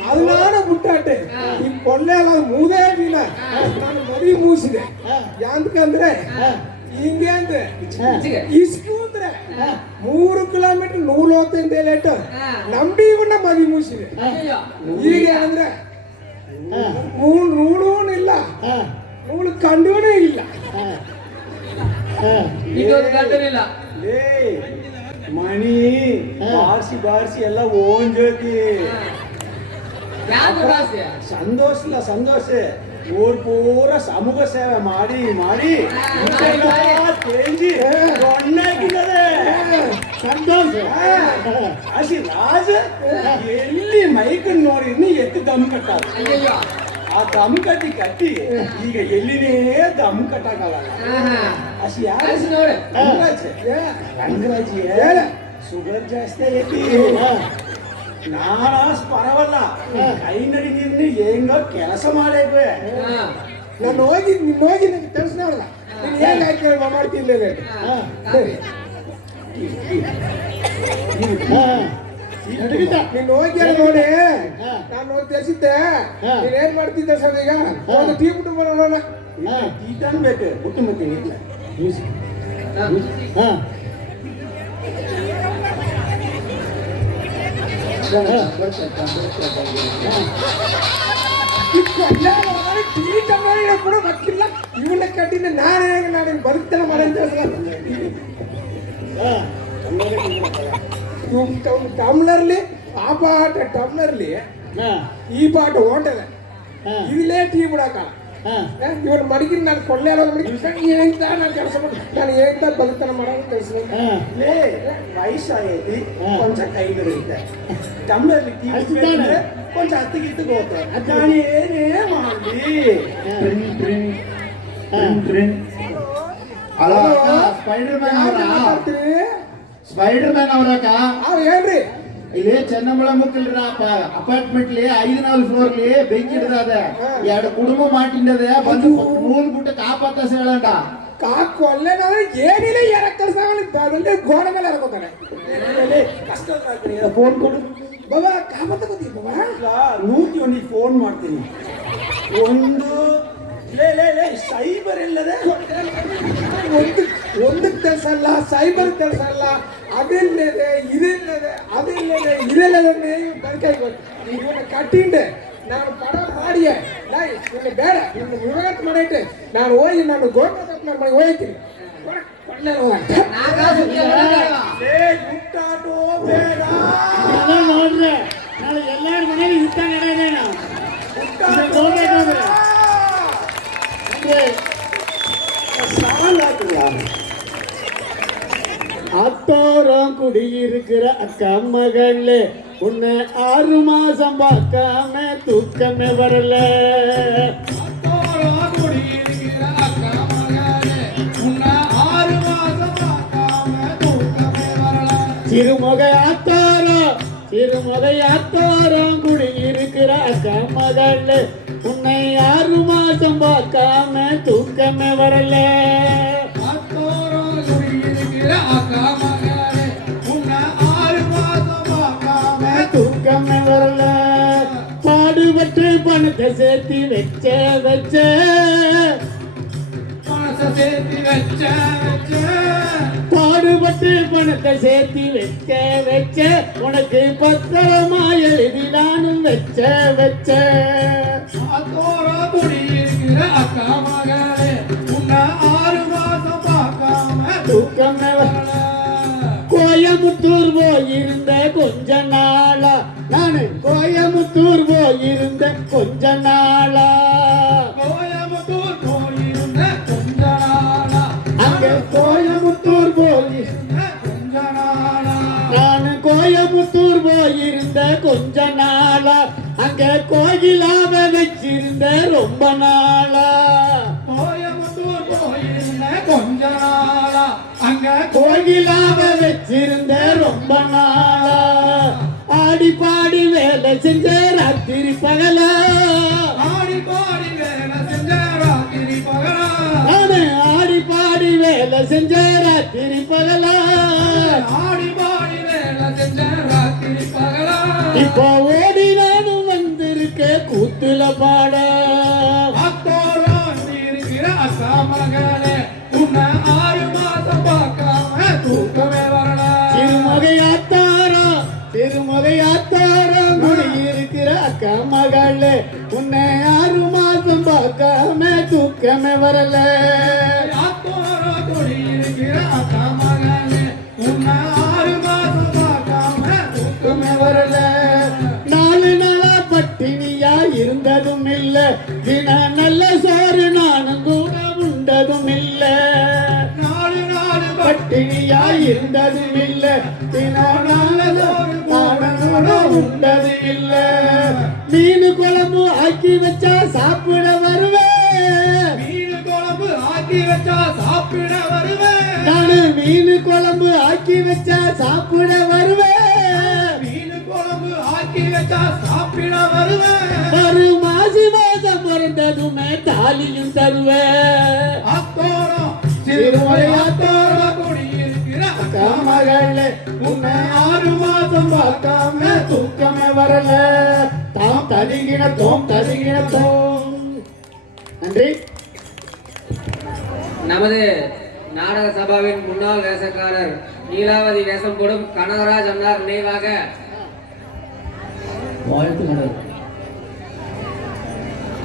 ಅದು ನಾನು ಬಿಟ್ಟಾಟೆ ಈ ಕೊಳ್ಳೆ ಅಲ್ಲ ಮೂದೇ ಮೀನ ನಾನು ಮರಿ ಮೂಸಿದೆ ಯಾಂತಕಂದ್ರೆ ಹಿಂಗೆ ಅಂದ್ರೆ ಇಸ್ಕು ಅಂದ್ರೆ 3 ಕಿಲೋಮೀಟರ್ 150 ನಂಬಿ ಇವನ್ನ ಮದಿ ಮೂಸಿದೆ ಈಗ ಅಂದ್ರೆ ನೂಳು ಇಲ್ಲ ನೂಳು ಕಂಡುವೇ ಇಲ್ಲ ಮಣಿ ಬಾರಿಸಿ ಎಲ್ಲ ಓನ್ ಜ್ಯೋತಿ ಸಂತೋಷ ಊರ್ ಪೂರ ಸಮೂಹ ಸೇವೆ ಮಾಡಿ ತೇಂಜಿ ಸಂತೋಷ ಅಸಿ ರಾಜ ಎಲ್ಲಿ ಮೈಕ್ ನೋಡಿ ಇನ್ನು ಎತ್ತು ದಮ್ ಕಟ್ಟಾದ ಆ ದಮ್ ಕಟ್ಟಿ ಈಗ ಎಲ್ಲಿನೇ ದಮ್ ಕಟ್ಟಾಗಲ್ಲ ಅಸಿ ಯಾರು ರಂಗರಾಜ್ ಶುಗರ್ ಜಾಸ್ತಿ ಐತಿ ನಾನಾಸ್ ಪರವಲ್ಲ ಕೈ ನಡಿದಿರ್ನಿ ಹೆಂಗ ಕೆಲಸ ಮಾಡೇಕ್ವೆ ನಾನು ಹೋಗಿ ನಂಗೆ ಕೆಲಸ ಮಾಡಲ್ಲ ನೀನು ಹೇಗೆ ಹಾಕಿ ಮಾಡ್ತಿರ್ಲಿಲ್ಲ ನೀನು ಹೋಗಿ ನೋಡಿ ನಾನು ಹೋಗಿ ತಿಳಿಸಿದ್ದೆ ನೀನೇನ್ ಮಾಡ್ತಿದ್ದೆ ಸರ್ ಈಗ ಒಂದು ಟೀ ಬಿಟ್ಟು ಬರೋಣ ಟೀ ತಂದ್ಬೇಕು ಬಿಟ್ಟು ಮತ್ತೆ ಕೂಡ ಗೊತ್ತಿಲ್ಲ ಇವನ್ನ ಕಟ್ಟಿನ ನಾನು ಬದುಕ್ತಾನೆ ಮಾಡಂತ ಟಮ್ಲರ್ಲಿ ಆ ಪಾಟ ಟಮ್ಲರ್ಲಿ ಈ ಪಾಟ ಹೋಟೆಲ್ ಇದಿಲ್ಲೇ ಟೀ ಬಿಡಕ ಇವನ್ ಮಡಗಿನ ನಾನು ಕೊಳ್ಳೆ ಏನಂತ ನಾನು ಕೆಲಸ ನಾನು ಏನಂತ ಬದುಕ್ತಾನೆ ಮಾಡೋ ಕೆಲಸ ವಯಸ್ಸಾಗೈತಿ ಕೊಂಚ ಕೈ ನಡೀತೆ ಟಮ್ಲರ್ಲಿ ಟೀ ಕೊಂಚ ಹತ್ತಿಗಿತ್ತಿಗೆ ಹೋಗ್ತಾರೆ ನಾನು ಏನೇ ಮಾಡಲಿ ಸ್ಪೈಡರ್ ಮ್ಯಾನ್ ಅವರಕ್ಕ ಹೇಳ್ರಿ ಇಲ್ಲಿ ಚೆನ್ನಂಬಳ ಮುಕ್ಕಲ್ರ ಅಪಾರ್ಟ್ಮೆಂಟ್ಲಿ 5ನೇ ಫ್ಲೋರ್ಲಿ ಬೆಂಕಿ ಹಿಡ್ದದ 2 ಕುಟುಂಬ ಮಾಡಿಂದದೆ ಬಂದು ನೂಲ್ ಬಿಟ್ಟು ಕಾಪಾತ ಹೇಳಂಟ ಕಾಕು ಅಲ್ಲೇ ನಾನು ಏನಿಲ್ಲ ಯಾರ ಕೆಲಸ ಗೋಡೆ ಮೇಲೆ ಹಾಕೋತಾನೆ ಕಷ್ಟ ಫೋನ್ ಕೊಡು ಬಾಬಾ ಕಾಮತಕೋತಿ ಬಾಬಾ ಇಲ್ಲ 101 ಫೋನ್ ಮಾಡ್ತೀನಿ ಒಂದು ಲೇ ಲೇ ಲೇ ಸೈಬರ್ ಎಲ್ಲದೆ ಒಂದಕ್ಕೆ ತಿಳಿಸಲ್ಲ ಸೈಬರ್ ತಿಳಿಸಲ್ಲ ಅದೆಲ್ಲದೆ ಇದೆಲ್ಲದೆ ಅದೆಲ್ಲದೆ ಇದೆಲ್ಲದೆ ಬರ್ಕಾಯಿ ಇವನ್ನ ಕಟ್ಟಿಂಡೆ ನಾನು ಪಡ ಮಾಡಿಯೇ ನಿನ್ನ ಬೇಡ ನಿನ್ನ ವಿರೋಧ ಮಾಡೈತೆ ನಾನು ಹೋಗಿ ನಾನು ಗೋರ್ಮೆಂಟ್ ನಮ್ಮ ಮನೆಗೆ ಹೋಗ್ತೀನಿ ಲೇ ಗುಟ್ಟಾಟೋ ಬೇಡ ನೋಡ್ರೆ ನಾಳೆ ಎಲ್ಲಾರ ಮನೇಲಿ ಯುದ್ಧ ನಡೆಯೋದೇನ அத்தோரம் குடியிருக்கிற அக்கா மகளே உன்னை 6 மாசம் பார்க்காம தூக்கமே வரல சிறுமுகை ஆத்தாரம் குடியிருக்கிற அக்கா மகளே உன்னை 6 மாசம் பார்க்காம தூக்கமே வரல தூக்கமே வரல பாடுபட்டு பணத்தை சேர்த்து வச்ச பாடுபட்டு பணத்தை சேர்த்து வச்ச உனக்கு பத்திரமா எழுதி நானும் வச்ச தூக்கமே வரல கோயமுத்தூர் போயிருந்த கொஞ்ச நாளா நானு கோயமுத்தூர் போயிருந்த கொஞ்ச நாளா அங்க கோயமுத்தூர் போயிருந்த நானு கோயமுத்தூர் போயிருந்த கொஞ்ச நாளா அங்க கோயிலாவ வச்சிருந்த ரொம்ப நாளா அங்க கோயிலாவ வச்சிருந்த ரொம்ப நாளா ஆடி பாடி வேலை செஞ்ச ராத்திரி பகலா நானு ஆடி பாடி வேலை செஞ்ச ராத்திரி பகலா இப்போ ஓடி நானும் வந்திருக்க கூத்துல பாட திருமுகையாத்தாரம் குடியிருக்கிற அக்கா மகளே உன்னை 6 மாசம் பார்க்காம தூக்கமே வரல தூக்கமே வரல 4 நாளா பட்டினியா இருந்ததும் இல்ல தின நல்ல சோறு நானும் கூட உண்டதும் இல்ல பட்டினியா இருந்ததும் இல்ல தின நல்ல சோறு உண்டது இல்ல மீன் குழம்பு ஆக்கி வச்சா சாப்பிட வருவேன் நானு மீன் குழம்பு ஆக்கி வச்சா சாப்பிட வருவேன் ஒரு மாசி மாசம் பிறந்ததுமே தாலியும் தருவேன் மகளே உன்னை 6 மாசம் பார்க்காம தூக்கமே வரல தாம் தருகின தோம் நன்றி. நமது நாடக சபாவின் முன்னாள் வேஷக்காரர் நீலாவதி வேஷம் போடும் கனகராஜ் அண்ணார் நினைவாக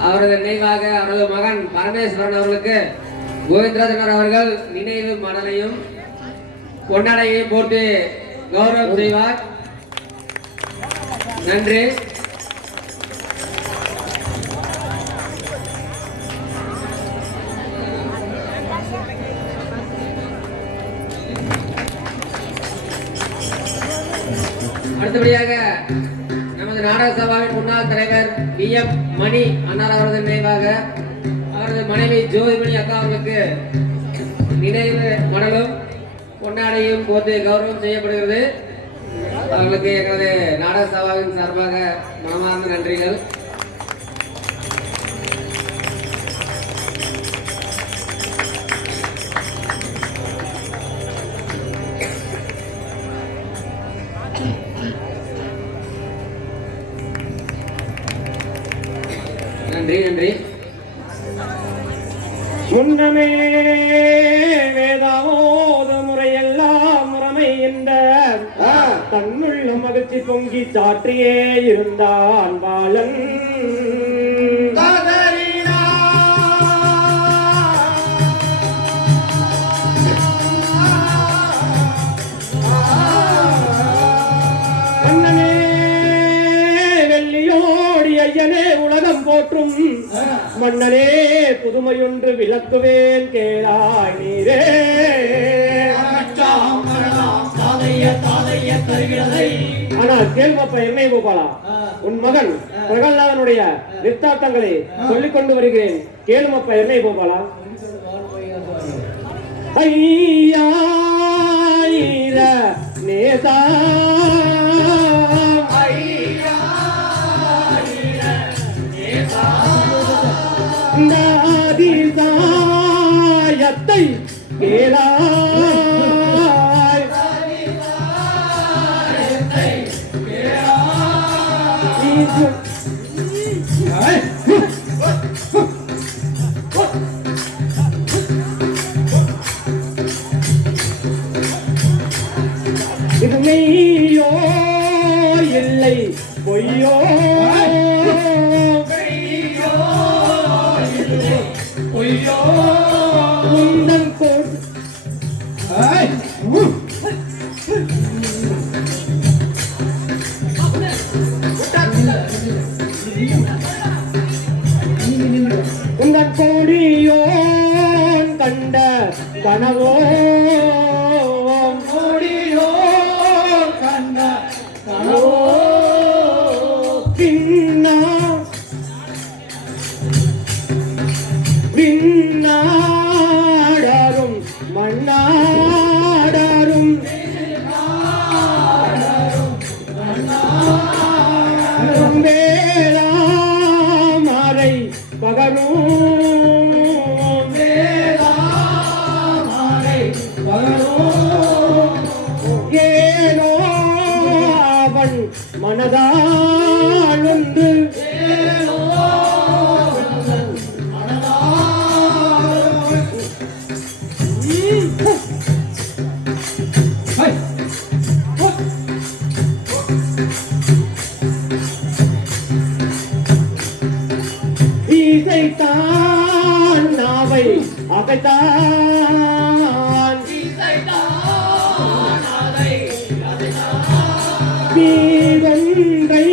அவரது மகன் பரமேஸ்வரன் அவர்களுக்கு கோவிந்தராஜன் அவர்கள் நினைவு மடலையும் பொன்னாடையை போட்டு கௌரவம் செய்வார். நன்றி. அடுத்தபடியாக நமது நாடக சபாவின் முன்னாள் தலைவர் BM மணி அன்னார் அவரது நினைவாக அவரது மனைவி ஜோதிமணி அக்கா அவர்களுக்கு நினைவு மடலும் பொன்னாடையும் போட்டு கௌரவம் செய்யப்படுகிறது. அவர்களுக்கு எங்களது நாடக சபாவின் சார்பாக மனமார்ந்த நன்றிகள். நன்றி நன்றி. முன்னமே வேதாவோத முறையெல்லாம் முறைமை என்ற தன்னுள்ள மகிழ்ச்சி பொங்கி சாற்றியே இருந்தான் பாலன். போற்றும் மன்னனே புதுமையொன்று விளக்குவேன் கேளாய் நீரே. ஆனால் கேள்வப்ப என்னை கோபாலா, உன் மகன் பிரகலாதனுடைய நிறுத்தாட்டங்களை சொல்லிக் கொண்டு வருகிறேன். கேளுமப்ப என்னை கோபாலா. ஐயா நேசா நாதிசாயத்தை கேளாய். இது மெய்யோ இல்லை பொய்யோ உந்தன் உந்தன் கோடியோன் கண்ட கனவோ கண்ட கனவோ பின்னா விண்ணாடரும் மண்ணாடரும் வேளாமரை பகரும் ஏனோ அவன் மனதால் ஒன்று இசைத்தான் நாவை அகைத்தான் வீரொன்றை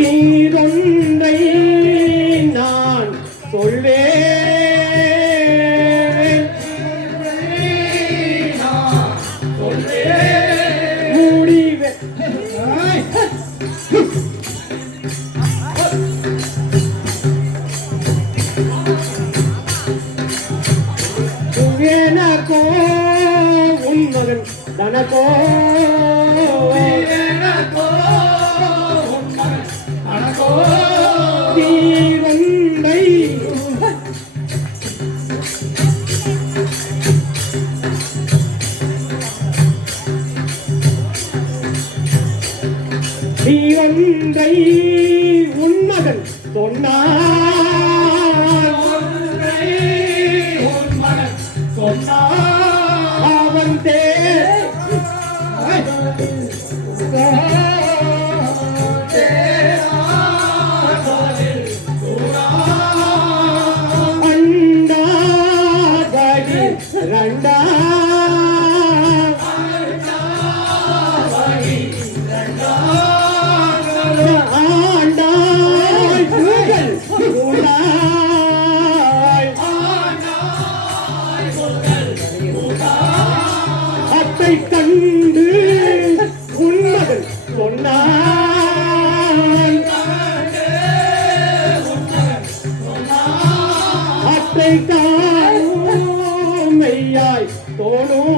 வீரொன்றை நான் சொல்வேன் முடிவே எனக்கோ உன் மகன் தனக்கோ தீரண்டை தீரண்டை உன் மகன் சொன்னான் அவன் அண்டாதடி ரண்டா ஆண்டாய் புகழ் உண்டாய் அத்தை கண்டு உன்மகள் சொன்னான் அத்தை காணும் மெய்யாய் தோணும்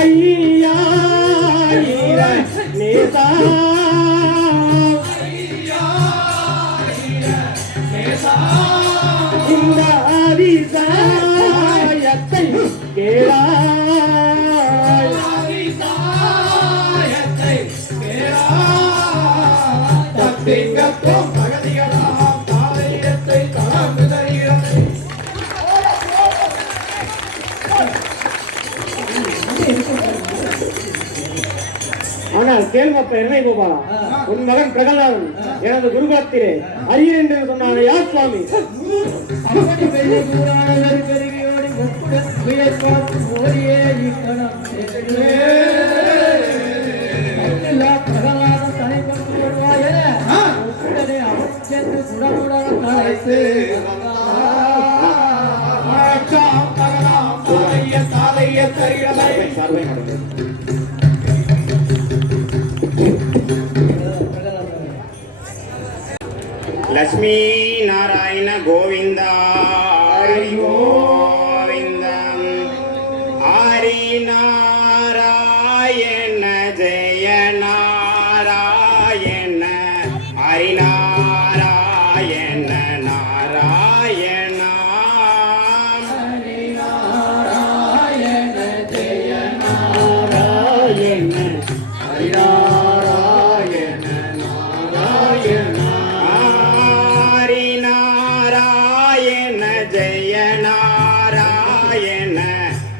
ஐயா நேசா அதிசாயத்தை கேளாய் அதிசாயத்தை கேளாய். தத்திங்கத்தும் தகதிகளாம் தாரையத்தை தளர்ந்து தருகிறது. ஆனால் கேள்வப்ப என்னை கோபாலா உன் மகன் பிரகலாதன் எனது குருகுலத்திலே அரியன் என்று சொன்னானே யார் சுவாமி? அப்படி வெள்ளி கூறானவர் பெருகியோடி முப்புடன் உயர் பார்த்து ஓடியே இக்கணம் எல்லா பிரகலாதம் தனிப்பட்டு வருவாய் என உடனே அவன் சென்று குடமுடன் கலைத்து ஆச்சாம் தகலாம் தாரைய தருகிறது. லட்சுமி நாராயண கோவிந்த ஹரி கோவிந்தம் ஹரி நாராயண ஜெய நாராயண ஹரி நாராயண நாராயண ஹரி நாராயண ஜெய நாராயண ஹரி நாராயண நாராயண ஹரி நாராயண ஜெய நாராயண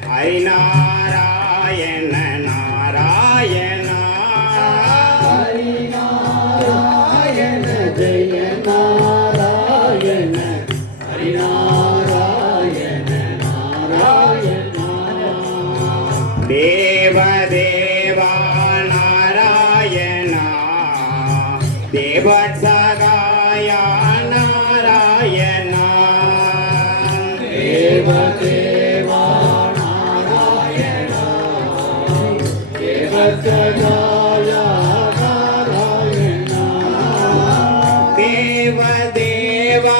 ஹரி நாராயண நாராயண ஹரி நாராயண ஜெய நாராயண ஹரி நாராயண நாராயண தேவ தேவா நாராயண தேவத்சகாய நாராயண தேவ தேவா நாராயண தேவத்சகாய நாராயண தேவ தேவா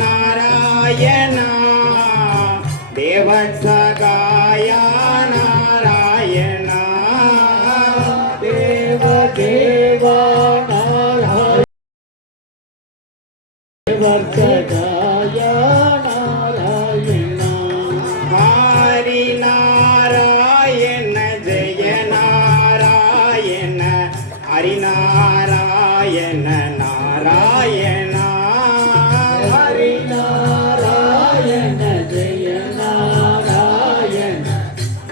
நாராயண தேவத்சகாய நாராயண தேவ தேவா நாராயண தேவத்சகாய நாராயண ஹரி நாராயண ஜெய நாராயண ஹரி நாராயண நாராயண ஹரி நாராயண ஜெய நாராயண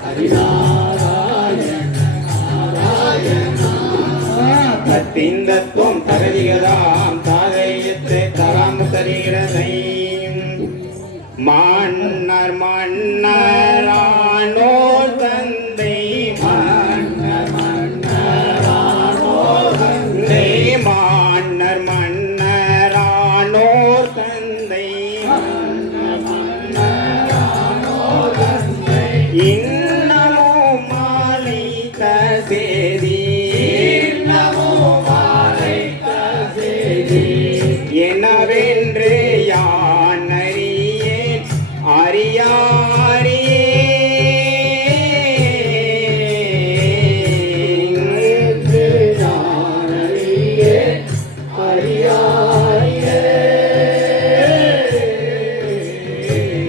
ஹரி நாராயண நாராயண தத்திந்தத்துவம் தகதிகதாம் தாதையத்தை தராம தருகிறதை மன்னர் மன்னரானோ தந்தை மன்னர் மன்னரானோ தந்தை மன்னர் மன்னரானோ தந்தை மன்னர் மன்னரானோ தந்தை இன்னமோ மாலைத்த சேதி இன்னமோ மாலைத்த சேதி என்னவென்று யான் அறியேன்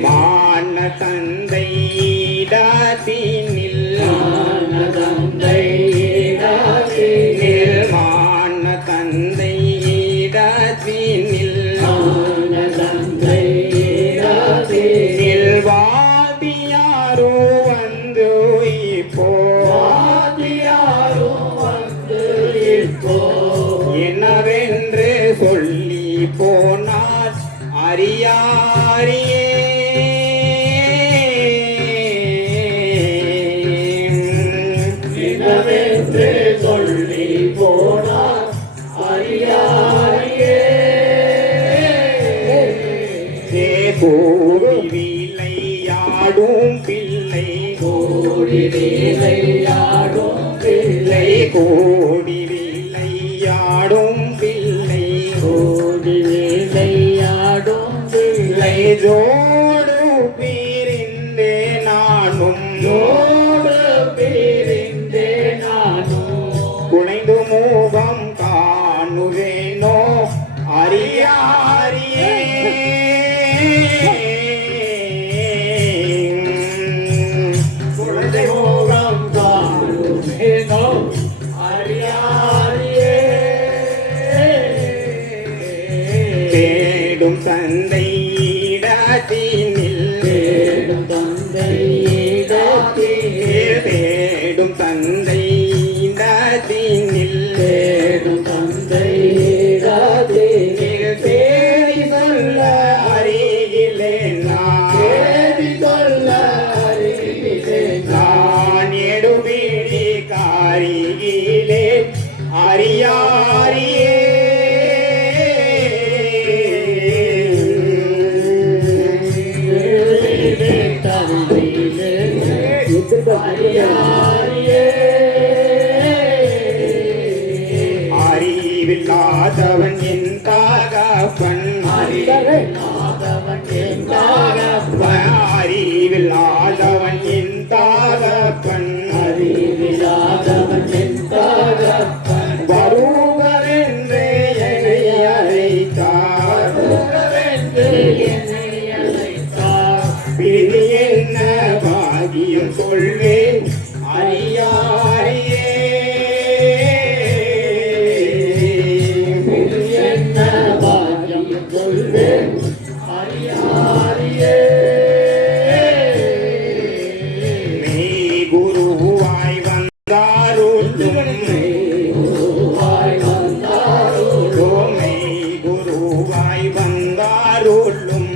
மான தந்தை இடத்தினில் மான தந்தை இடத்தினில் வாதியாரோ வந்து இப்போ என்னவென்று சொல்லி போனார் அறியாரியே என்னவென்று சொல்லி போனார் அறியாரியே கோடி விளையாடும் பிள்ளை கோடி விளையாடும் பிள்ளை கோடி விளையாடும் பிள்ளை கோடி விளையாடும் பிள்ளை ஜோடு பிரிந்தே நானும் ஜோடு பிரிந்தே நானும் குனைந்து முகம் காணுவேனோ அறியாரியே அறிவில்லாதவன் என் தகப்பன் அறிவில்லாதவன் என் தகப்பன் வருவரென்று என்னை அழைத்தார் பிரிந்து என்ன பாகியம் சொல்வேன் அறியாரியே மெய் குருவாய் வந்தாருள்ளும் மெய் குருவாய் வந்தாருள்ளும்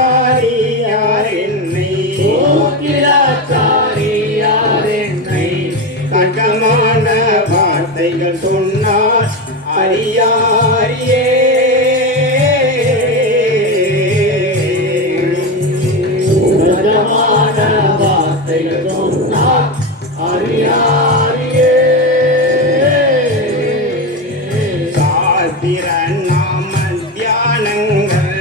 தூக்கிலாச்சாரியார் என்னை தக்கமான வார்த்தைகள் சொன்னார் அறியாரியே சாத்திர நாம தியானங்கள்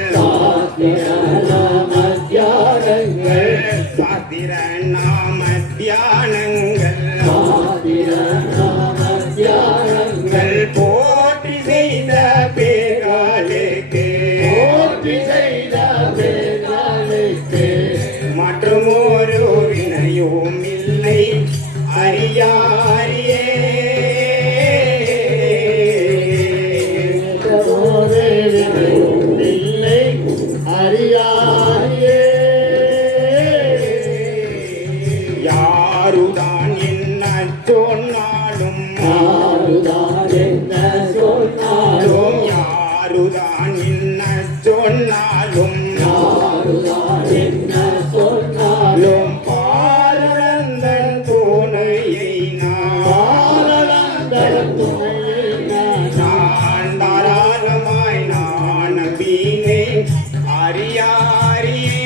சாத்திர நாம தியானங்கள் போற்றி செய்த பேர்களுக்கு மற்றும் ஒரு வினையும் இல்லை அறியாரியே யாருதான் என்ன சொன்னாலும் யாருதான் என்ன சொன்னாலும் பாரளந்தன் துணையை நான் தாராளமாய் நான் நம்பினே அறியாரியே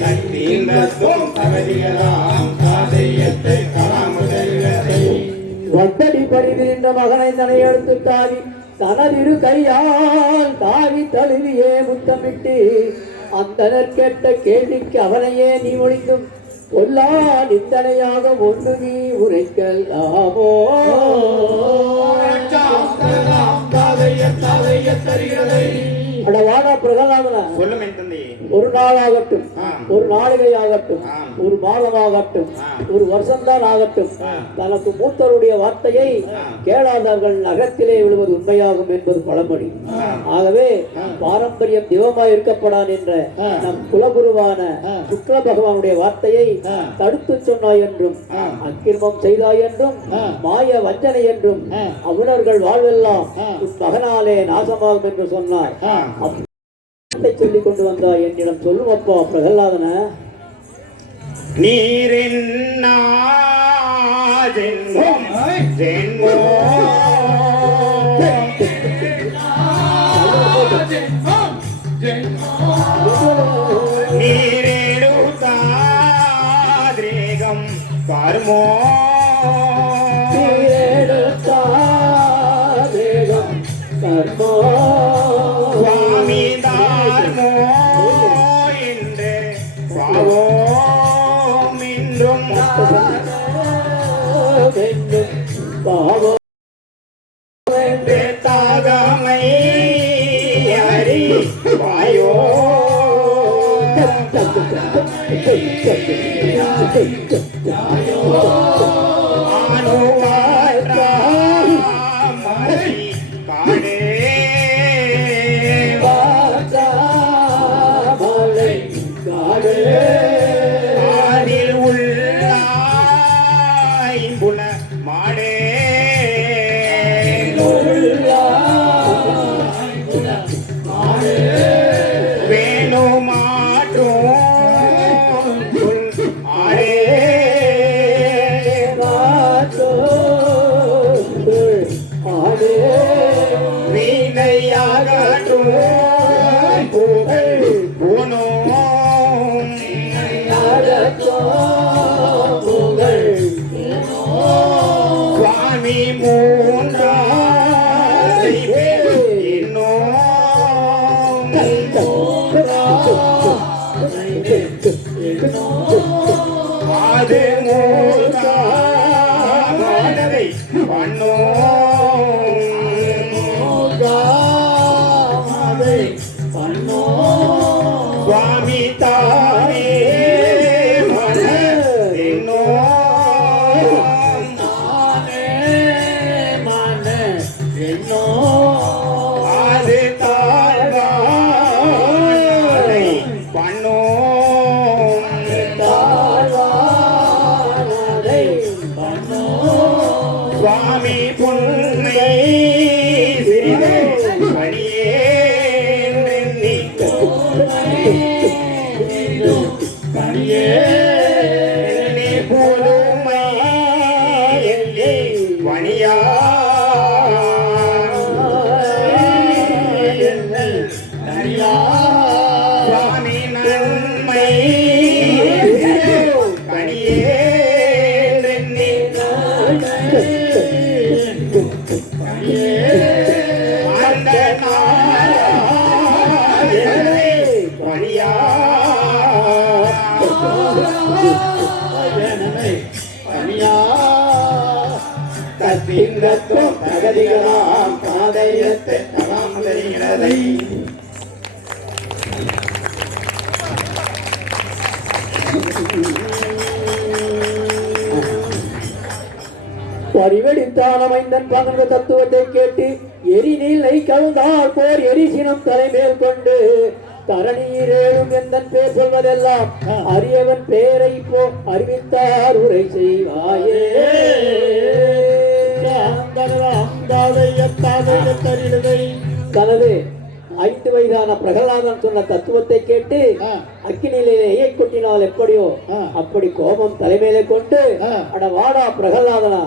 தத்தீந்தத்தும் தவறியலாம் சாதையத்தை தராமுதல்வதை வட்டடி பறிவிருந்த மகனை தனை எடுத்து தாவி தனதிரு கையால் தாவி தழுவியே முத்தமிட்டு அந்தனர் கேட்ட கேள்விக்கு அவனையே நீ ஒழிந்தும் பொல்லா நிந்தனையாக ஒன்று நீ உரைக்கலாமோ அடவாடா பிரகலாதன சொல்லும் என் தந்தையே ஒரு நாளாகட்டும் ஒரு நாளிகையாகட்டும் ஒரு மாதமாகட்டும் ஒரு வருஷம்தான் ஆகட்டும் தனக்கு மூத்தருடைய வார்த்தையை கேளாதவர்கள் நகத்திலே விழுவது உண்மையாகும் என்பது பழமொழி. ஆகவே பாரம்பரியம் தெய்வமாய் இருக்கப்படான் என்ற நம் குலகுருவான சுக்ல பகவானுடைய வார்த்தையை தடுத்து சொன்னாய் என்றும் அக்கிரமம் செய்தாய் என்றும் மாய வஞ்சனை என்றும் அவுணர்கள் வாழ்வெல்லாம் உன் மகனாலே நாசமாகும் என்று சொன்னார். சொல்லிக் கொண்டு வந்தாய் என்னிடம் சொல்லும் அப்பா பிரகலாதன. நீரின் ஜென்மம் நீரெடுத்தாதிரேகம் பார்மோ சுவாமி தார்மோ என்று பாவோம் என்றும் தாகமை அறி வாயோ ஆணுவாய் பாடே ஆதில் உள்ளாய் புல மாடே வேணுமாற்றும் தத்திங்கத்தும் தகதிகளாம் பாதையத்தை தலாம் தெரிகிறதை பரிவெடித்தான் அமைந்தன் பகர்ந்த தத்துவத்தை கேட்டு எரிநீலை கவுந்தார் போர் எரிசினம் தலைமேல் கொண்டு தரணீரேழும் எந்தன் பேர் சொல்வதெல்லாம் அரியவன் பேரை போ அறிவித்தார் உரை செய்வாயே. தனது 5 வயதான பிரகலாதன் சொன்ன தத்துவத்தை கேட்டு அக்கினியிலே எயை கொட்டினால் எப்படியோ அப்படி கோபம் தலைமையிலே கொண்டு அட வாடா பிரகலாதனா,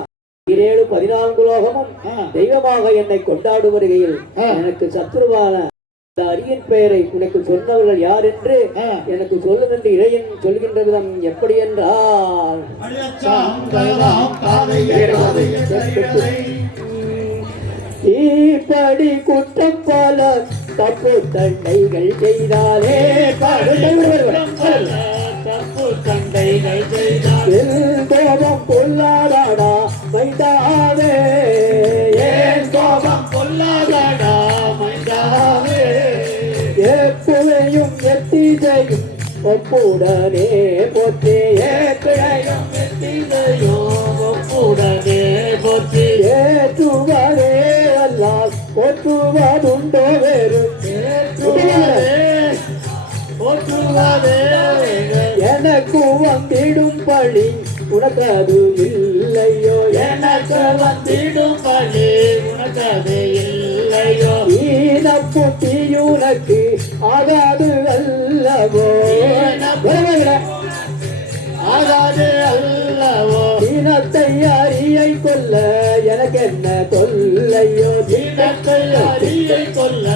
14 லோகமும் தெய்வமாக என்னை கொண்டாடு வருகையில் எனக்கு சத்ருவான இந்த அரியன் பெயரை உனக்கு சொன்னவர்கள் யார் என்று எனக்கு சொல்லுகின்ற இறையன் சொல்கின்ற விதம் எப்படி என்றால் இப்படி குற்றம் பல தப்பு தண்டைகள் செய்தாலே தப்பு தண்டைகள் செய்தாலே கோபம் கொள்ளாதாடா மைதாவே, ஏன் கோபம் கொள்ளாதாடா மைதாவே, எப்பவையும் எத்திசையும் ஒப்புடனே போற்றி, ஏற்றையும் எத்திசையும் ஒப்புடனே போற்றி, ஏற்றுவரே அல்லால் ஒற்றுவதுண்டோ வேறு, எனக்கு வந்திடும் பழி உனக்கது இல்லையோ, எனக்கு வந்திடும் பழி உனக்கது இல்லையோ, ஈனப்புட்டியுனக்கு ஆகாது அல்லவோ, ஆகாது அல்லவோ, தீனத்தை அரியை கொல்ல எனக்கு என்ன தொல்லையோ, தீனத்தை அரியை கொல்ல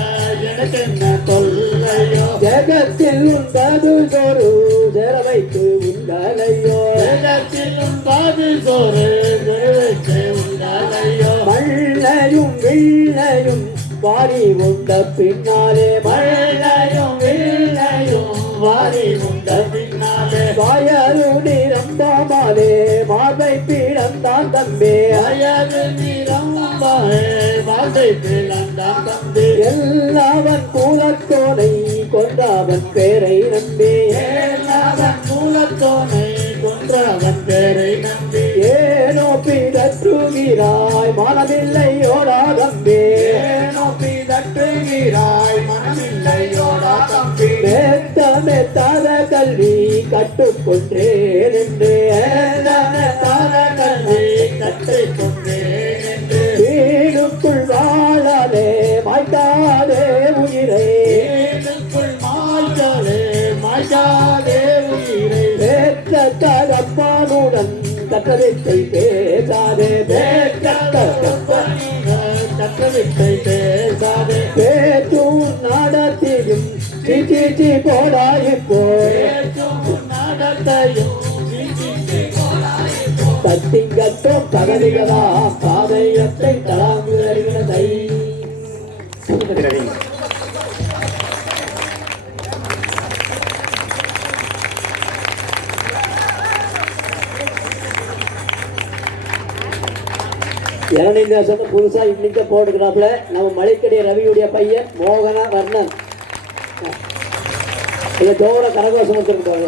எனக்கு என்ன தொல்லையோ, ஜெகத்தில் உண்டது சோறு சேர வைத்து உண்டலையோ, ஜெகத்தில் உண்டது சோறு சேர வைத்து உண்டலையோ, மள்ளையும் வில்லையும் வாரி உண்ட பின்னாலே, மள்ளையும் வில்லையும் வாரி உண்ட பின்னாலே, வாயரு நிரம்பாமலே மார்பை பீடம்தான் தம்பே, வாயரு நிரம்பாமே மார்பை பீடம்தான் தம்பே, எல்லாவன் கூலத்தோனை கொன்றவன் பேரை நம்பி, எல்லாவன் கூலத்தோனை கொன்றவன் பேரை நம்பி, ஏனோ பிதற்றுகிறாய் மனமில்லையோடா தம்பி, ஏனோ பிதற்றுகிறாய் மனமில்லையோடா தம்பி, மெத்த மெத்தாத கல்வி கற்றுக்கொண்டேன் என்று, மெத்தாத கல்வி கற்றுக்கொண்டேன் என்று, வீடுக்குள் வாழாதே மாய்க்காதே உயிரை, வீடுக்குள் மாய்க்காதே மாய்க்காதே உயிரை, பெற்ற தகப்பனுடன் கற்றவித்தை பேசாதே, பெற்ற தகப்பனுடன் கற்றவித்தை பேசாதே, பேச்சும் நடத்தியும் சீச்சி போடாயிப்போ, நடத்தையும் தத்திங்கட்டும் தகதிகளா பாதையத்தை தலாங்கு அறிகிறதை. இரநீதாசன் புதுசா இன்னைக்கு போட்டுக்கிறாப்புல நம்ம மலைக்கடி ரவியுடைய பையன் மோகன வர்ணன், இதை தோற கரகோஷம் வச்சிருக்கோம்.